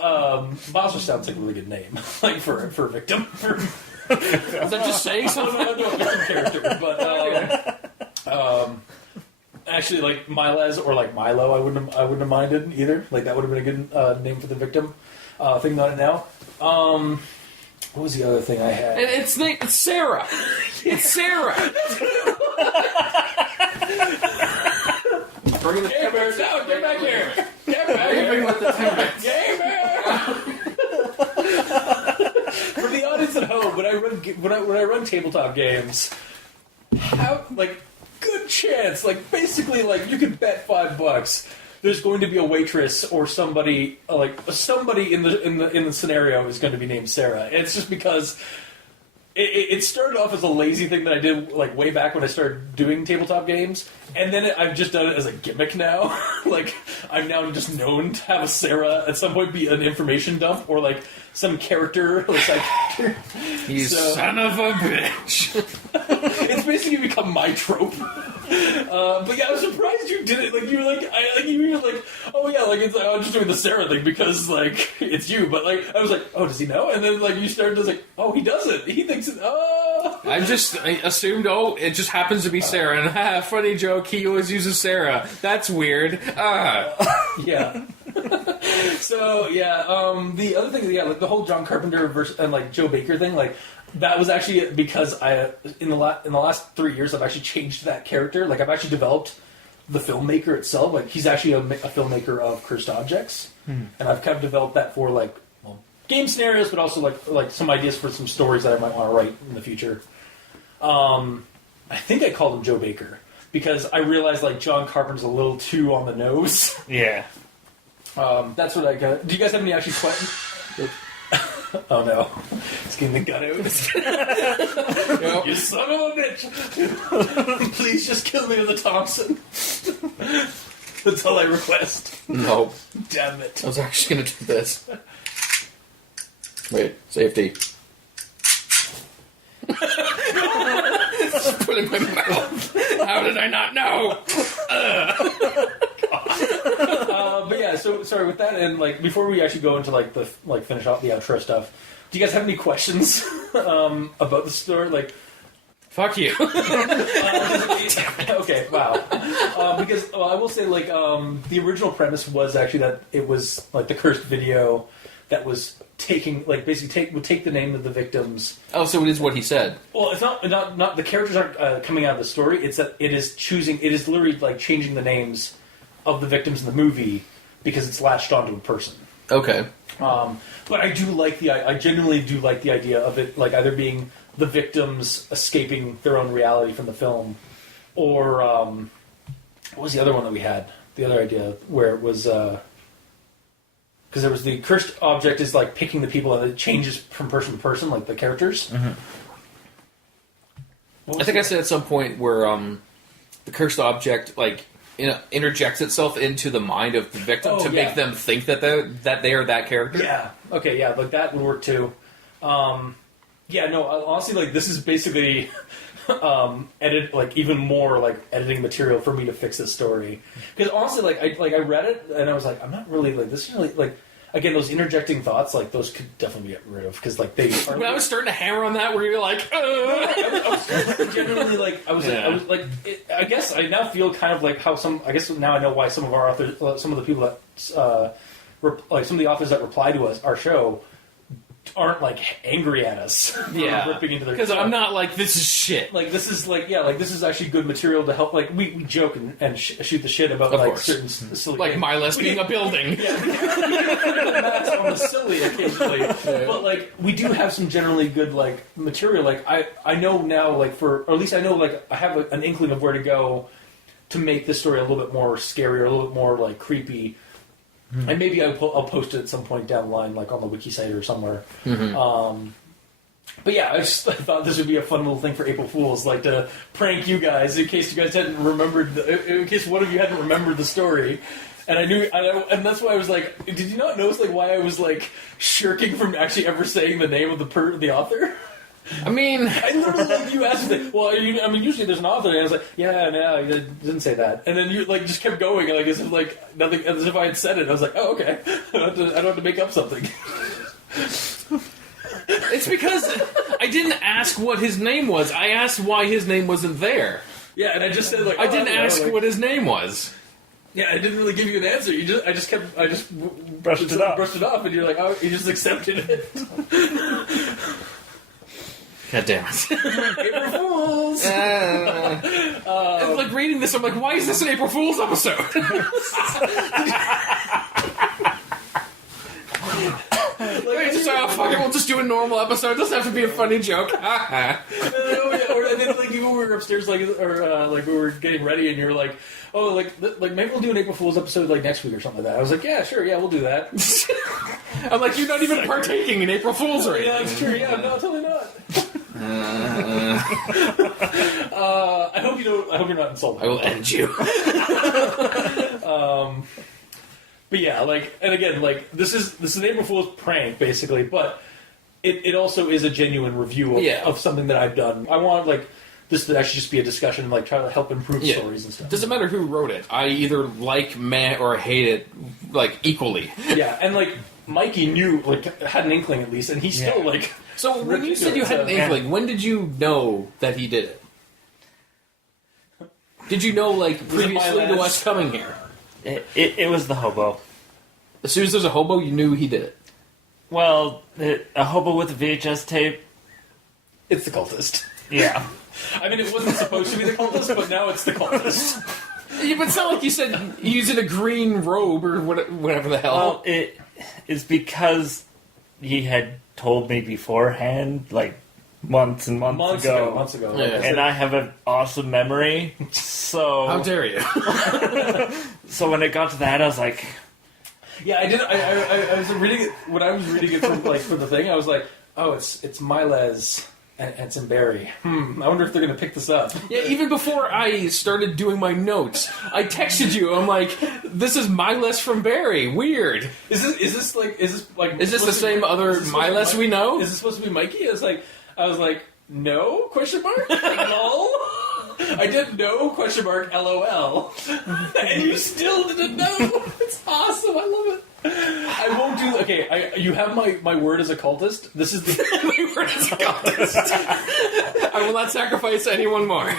Bowser sounds like a really good name, like, for a victim. Is that just saying something? I don't know a victim character, but, actually, like, Miles or, like, Milo, I wouldn't have minded either. Like, that would have been a good name for the victim. Thinking about it now. What was the other thing I had? It's Sarah. It's Sarah. Bring the Gamer, no, get back here. Get back here. Gamer. For the audience at home, when I run tabletop games, have like good chance, like basically like you could bet $5 there's going to be a waitress or somebody somebody in the scenario is going to be named Sarah. It's just because it started off as a lazy thing that I did like way back when I started doing tabletop games, and then I've just done it as a gimmick now. Like I'm now just known to have a Sarah at some point be an information dump or like some character or side character. You son of a bitch! It's basically become my trope. But yeah, I was surprised you did it. Like you were like, you were like, oh yeah, like it's like I'm just doing the Sarah thing because like it's you. But like I was like, oh, does he know? And then like you started to like, oh, he doesn't. He thinks it. Oh. I assumed, oh, it just happens to be Sarah, and funny joke. He always uses Sarah. That's weird. Yeah. So yeah, the other thing, yeah, like the whole John Carpenter and like Joe Baker thing, like. That was actually because in the last 3 years I've actually changed that character. Like I've actually developed the filmmaker itself. Like he's actually a filmmaker of Cursed Objects, and I've kind of developed that for like game scenarios, but also like some ideas for some stories that I might want to write in the future. I think I called him Joe Baker because I realized like John Carpenter's a little too on the nose. Yeah. That's what I got. Do you guys have any actually questions? Oh no. It's getting the gut out. Yep. You son of a bitch! Please just kill me with a Thompson. That's all I request. No. Damn it. I was actually going to do this. Wait, safety. Just put it in my mouth. How did I not know? But yeah, so sorry with that, and like before we actually go into like the finish off the outro stuff, do you guys have any questions about the story? Like, fuck you. Okay, wow. Because I will say, like, the original premise was actually that it was like the cursed video that was taking, like, basically would take the name of the victims. Oh, so it is what he said. Well, it's not the characters aren't coming out of the story. It's that it is literally like changing the names of the victims in the movie because it's latched onto a person. Okay. But I genuinely do like the idea of it, like either being the victims escaping their own reality from the film, or what was the other one that we had? The other idea where it was because there was the cursed object is like picking the people and it changes from person to person, like the characters. Mm-hmm. I think I said at some point where the cursed object like interjects itself into the mind of the victim to make them think that they are that character. Yeah. Okay. Yeah. Like that would work too. Yeah. No. Honestly, like this is basically even more like editing material for me to fix this story. Because honestly, like I read it and I was like, I'm not really like this. Is really like. Again, those interjecting thoughts, like those could definitely be get rid of because, like, they. Are, when I was starting to hammer on that, where you're like, I was genuinely like, I guess I now feel kind of like how some. I guess now I know why some of our authors, some of the people that, like some of the authors that reply to our show, aren't like angry at us. Yeah, ripping into their because I'm not like this is shit. Like this is like this is actually good material to help. Like we joke and shoot the shit about of like course. certain silly like things. Milas being a building. Yeah, we get Max on the silly occasionally, but like we do have some generally good like material. Like I know now like or at least I know like I have an inkling of where to go to make this story a little bit more scary or a little bit more like creepy. Mm-hmm. And maybe I'll post it at some point down the line, like on the wiki site or somewhere. Mm-hmm. But yeah, I thought this would be a fun little thing for April Fools, like to prank you guys in case you guys hadn't remembered, in case one of you hadn't remembered the story. And I knew, and that's why I was like, did you not notice like why I was like shirking from actually ever saying the name of the author? I mean, I literally like you asked me. Well, I mean, usually there's an author, and I was like, yeah, no, I didn't say that. And then you like just kept going, like as if like nothing, as if I had said it. I was like, oh, okay, I don't have to make up something. It's because I didn't ask what his name was. I asked why his name wasn't there. Yeah, and I just said like, I didn't ask what his name was. Yeah, I didn't really give you an answer. I just brushed it off, and you're like, oh, you just accepted it. God damn it. April Fools! It's like reading this, I'm like, why is this an April Fool's episode? oh, fuck it, we'll just do a normal episode. It doesn't have to be a funny joke. And then, like, even when we were upstairs, like, or like we were getting ready, and you were like, "Oh, like maybe we'll do an April Fool's episode like next week or something like that." I was like, "Yeah, sure, yeah, we'll do that." I'm like, you're not even partaking in April Fool's or anything. Yeah, that's true. Yeah, no, totally not. I hope you don't. I hope you're not insulted. I will end you. But yeah, like, and again, like, this is an April Fool's prank, basically, but it also is a genuine review of something that I've done. I want, like, this to actually just be a discussion and, like, try to help improve stories and stuff. Doesn't matter who wrote it. I either like, meh, or hate it, like, equally. Yeah, and, like, Mikey knew, like, had an inkling at least, and he still, like... So, when you said you had an inkling, when did you know that he did it? Did you know, like, previously to us coming here? It was the hobo. As soon as there's a hobo, you knew he did it. Well, a hobo with a VHS tape. It's the cultist. Yeah. I mean, it wasn't supposed to be the cultist, but now it's the cultist. Yeah, but it's not like you said he's in a green robe or whatever the hell. Well, it is because he had told me beforehand, like, months and months ago. Months ago. Yeah. And I have an awesome memory, so... How dare you? So when it got to that, I was like... Yeah, I did. I was reading it when I was reading it for the thing. I was like, oh, it's Miles and it's in Barry. I wonder if they're going to pick this up. Yeah, even before I started doing my notes, I texted you. I'm like, "This is Miles from Barry. Weird. Is this the same other Miles we know? Is this supposed to be Mikey?" I was like, no? Question mark? Lol. I didn't know, question mark, LOL. And you still didn't know. It's awesome. I love it. I won't do... Okay, you have my word as a cultist. This is the... My word as a cultist. I will not sacrifice anyone more.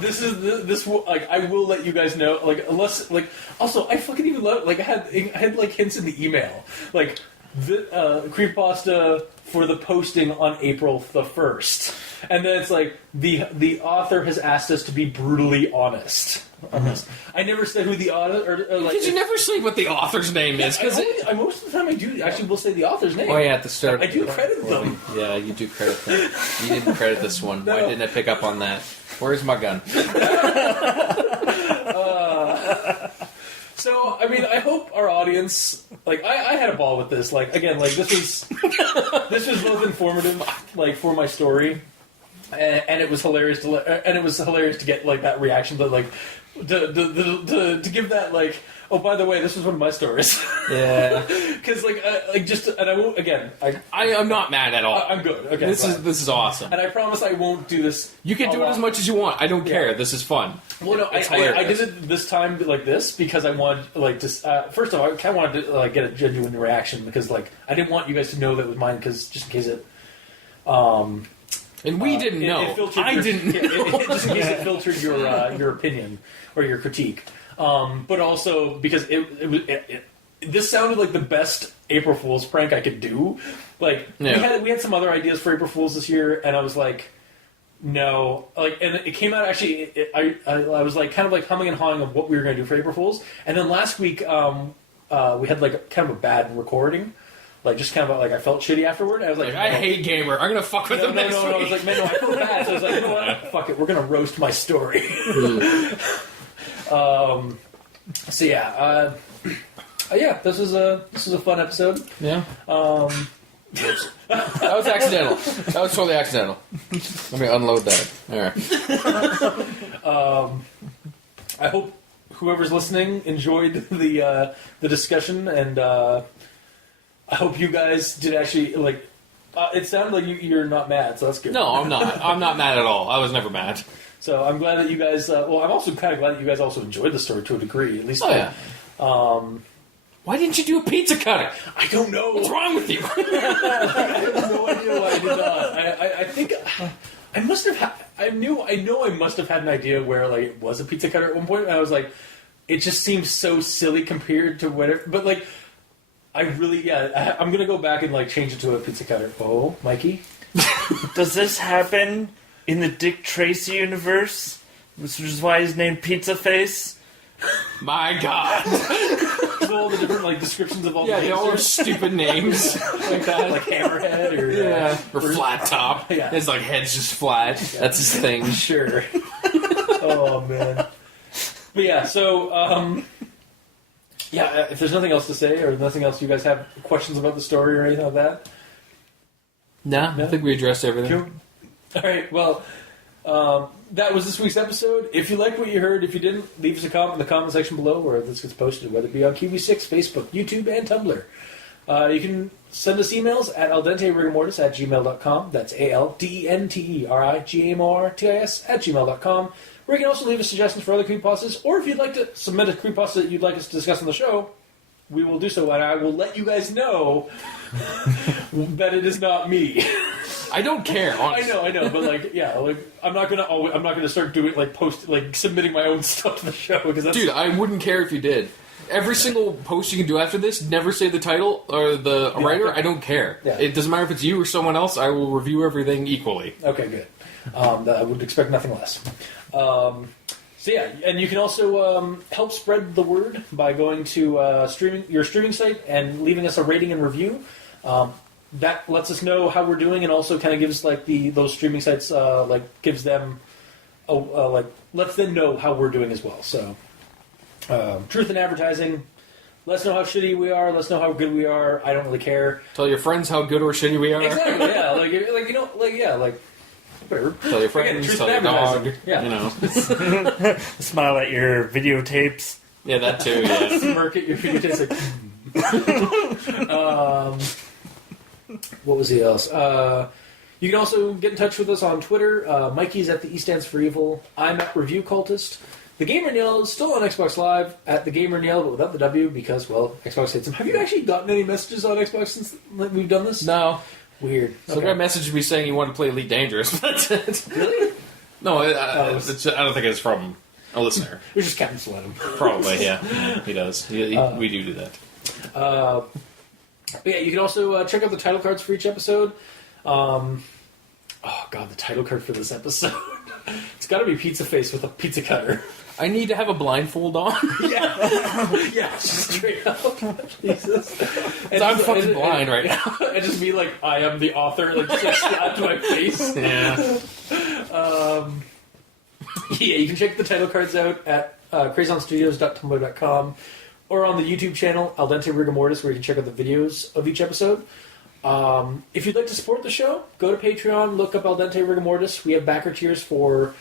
This will, like, I will let you guys know, like, unless, like... Also, I fucking even love... Like, I had like, hints in the email. Like, Creepypasta for the posting on April the 1st. And then it's like, the author has asked us to be brutally honest. I never said who the author... Or like, Did you never say what the author's name is? I most of the time I do actually will say the author's name. Oh yeah, at the start. I do credit them. Yeah, you do credit them. You didn't credit this one. No. Why didn't I pick up on that? Where's my gun? So, I mean, I hope our audience, like, I had a ball with this. Like, again, like, this was both informative, like, for my story, and it was hilarious to get, like, that reaction, but, like, to give that, like, oh, by the way, this was one of my stories. Yeah. Because, like, and I won't, again, I'm not mad at all. I'm good. Okay, This is awesome. And I promise I won't do this. You can do it as much as you want. I don't care. This is fun. Well, no, I did it this time like this because I wanted, like, to... first of all, I kind of wanted to, like, get a genuine reaction because, like, I didn't want you guys to know that it was mine because just in case it... And we didn't know. I didn't know. Just in case it filtered your opinion or your critique. But also because this sounded like the best April Fool's prank I could do. Like, we had some other ideas for April Fool's this year, and I was like, no. Like, and it came out actually, I was like kind of like humming and hawing of what we were going to do for April Fool's. And then last week, we had like kind of a bad recording. Like, just kind of like, I felt shitty afterward. I was like, I hate Gamer. I'm going to fuck with him next week. I was like, man, no, I feel bad. So I was like, you know what? Fuck it. We're going to roast my story. So yeah, this was a fun episode. Yeah. That was accidental. That was totally accidental. Let me unload that. All right. I hope whoever's listening enjoyed the discussion, and I hope you guys did actually like. It sounded like you're not mad, so that's good. No, I'm not. I'm not mad at all. I was never mad. So I'm glad that you guys. Well, I'm also kind of glad that you guys also enjoyed the story to a degree, at least. Oh yeah. Why didn't you do a pizza cutter? I don't know. What's wrong with you? I have no idea why I did not. I think I must have. I know I must have had an idea where like it was a pizza cutter at one point, and I was like, it just seems so silly compared to whatever. But like, I really I'm gonna go back and like change it to a pizza cutter. Oh, Mikey, does this happen in the Dick Tracy universe, which is why he's named Pizza Face? My God. with all the different like descriptions of all Yeah, the they all have gangsters? stupid names like that. Like Hammerhead or or flat top. Yeah. His like head's just flat. That's his thing. Sure. Oh man. But yeah, so if there's nothing else to say or nothing else, you guys have questions about the story or anything like that? No, I think we addressed everything. Cool. All right. Well, that was this week's episode. If you liked what you heard, if you didn't, leave us a comment in the comment section below where this gets posted, whether it be on QB6, Facebook, YouTube, and Tumblr. You can send us emails at aldenterigamortis@gmail.com. That's ALDENTERIGAMORTIS@gmail.com. Where you can also leave us suggestions for other creepypastas, or if you'd like to submit a creepypasta that you'd like us to discuss on the show, we will do so, and I will let you guys know that it is not me. I don't care, honestly. I know, but I'm not gonna start doing submitting my own stuff to the show because that's Dude, I wouldn't care if you did. Every single post you can do after this, never say the title or the writer. I don't care. Yeah. It doesn't matter if it's you or someone else. I will review everything equally. okay. Good. I would expect nothing less. So yeah, and you can also help spread the word by going to your streaming site and leaving us a rating and review. That lets us know how we're doing, and also kind of gives those streaming sites gives them lets them know how we're doing as well. So truth in advertising. Let us know how shitty we are. Let us know how good we are. I don't really care. Tell your friends how good or shitty we are. Exactly. Yeah. Whatever. Tell your friends. Truth Tell in your dog. advertising. Yeah. You know. Smile at your videotapes. Yeah, that too. Yeah. Smirk at your videotapes what was the else? You can also get in touch with us on Twitter. Mikey's at the E Stands for Evil. I'm at Review Cultist. The Gamer Nail is still on Xbox Live at the Gamer Nail, but without the W because, well, Xbox hates him. Have you actually gotten any messages on Xbox since we've done this? No. Weird. Some guy messaged me saying he wanted to play Elite Dangerous. That's it. Really? No, I don't think it's from a listener. We just cancel him. Probably, yeah. He does. We do that. But yeah, you can also check out the title cards for each episode. Oh god, the title card for this episode. It's got to be Pizza Face with a pizza cutter. I need to have a blindfold on. Yeah, straight up. Jesus. And I'm fucking blind right now. And just be like, I am the author, just slapped to my face. Yeah. Yeah, you can check the title cards out at crazonstudios.tumblr.com or on the YouTube channel, Al Dente Rigor Mortis, where you can check out the videos of each episode. If you'd like to support the show, go to Patreon, look up Al Dente Rigor Mortis. We have backer tiers for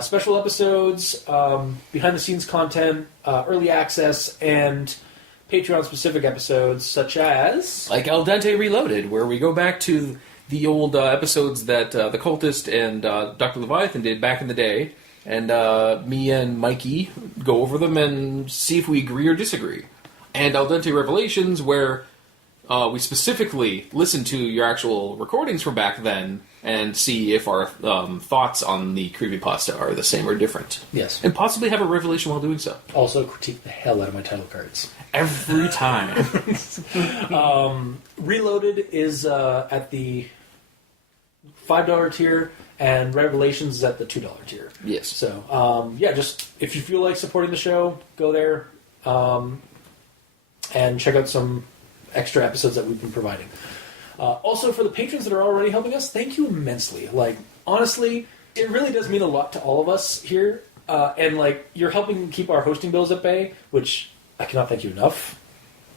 special episodes, behind-the-scenes content, early access, and Patreon-specific episodes, such as... Like Al Dente Reloaded, where we go back to the old episodes that the Cultist and Dr. Leviathan did back in the day, and me and Mikey go over them and see if we agree or disagree. And Al Dente Revelations, where we specifically listen to your actual recordings from back then and see if our thoughts on the creepypasta are the same or different. Yes. And possibly have a revelation while doing so. Also critique the hell out of my title cards. Every time. Reloaded is at the $5 tier, and Revelations is at the $2 tier. Yes. So, just if you feel like supporting the show, go there and check out some extra episodes that we've been providing. Also, for the patrons that are already helping us, thank you immensely. Honestly, it really does mean a lot to all of us here. And, you're helping keep our hosting bills at bay, which I cannot thank you enough.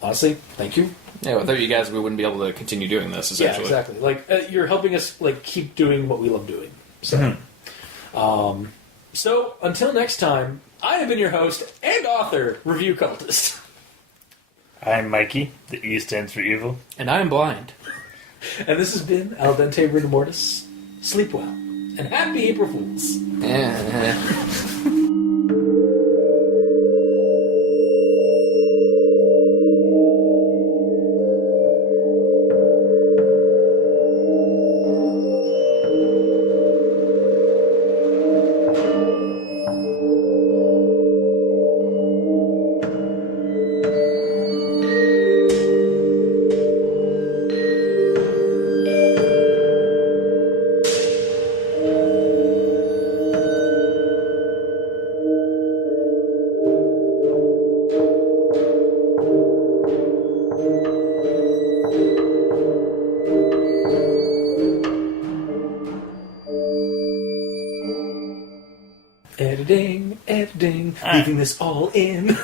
Honestly, thank you. Yeah, without you guys, we wouldn't be able to continue doing this, essentially. Yeah, exactly. You're helping us, keep doing what we love doing. So, so until next time, I have been your host and author, Review Cultist. I'm Mikey. The E stands for evil. And I'm blind. And this has been Al Dente Rigor Mortis. Sleep well. And happy April Fools. leaving this all in.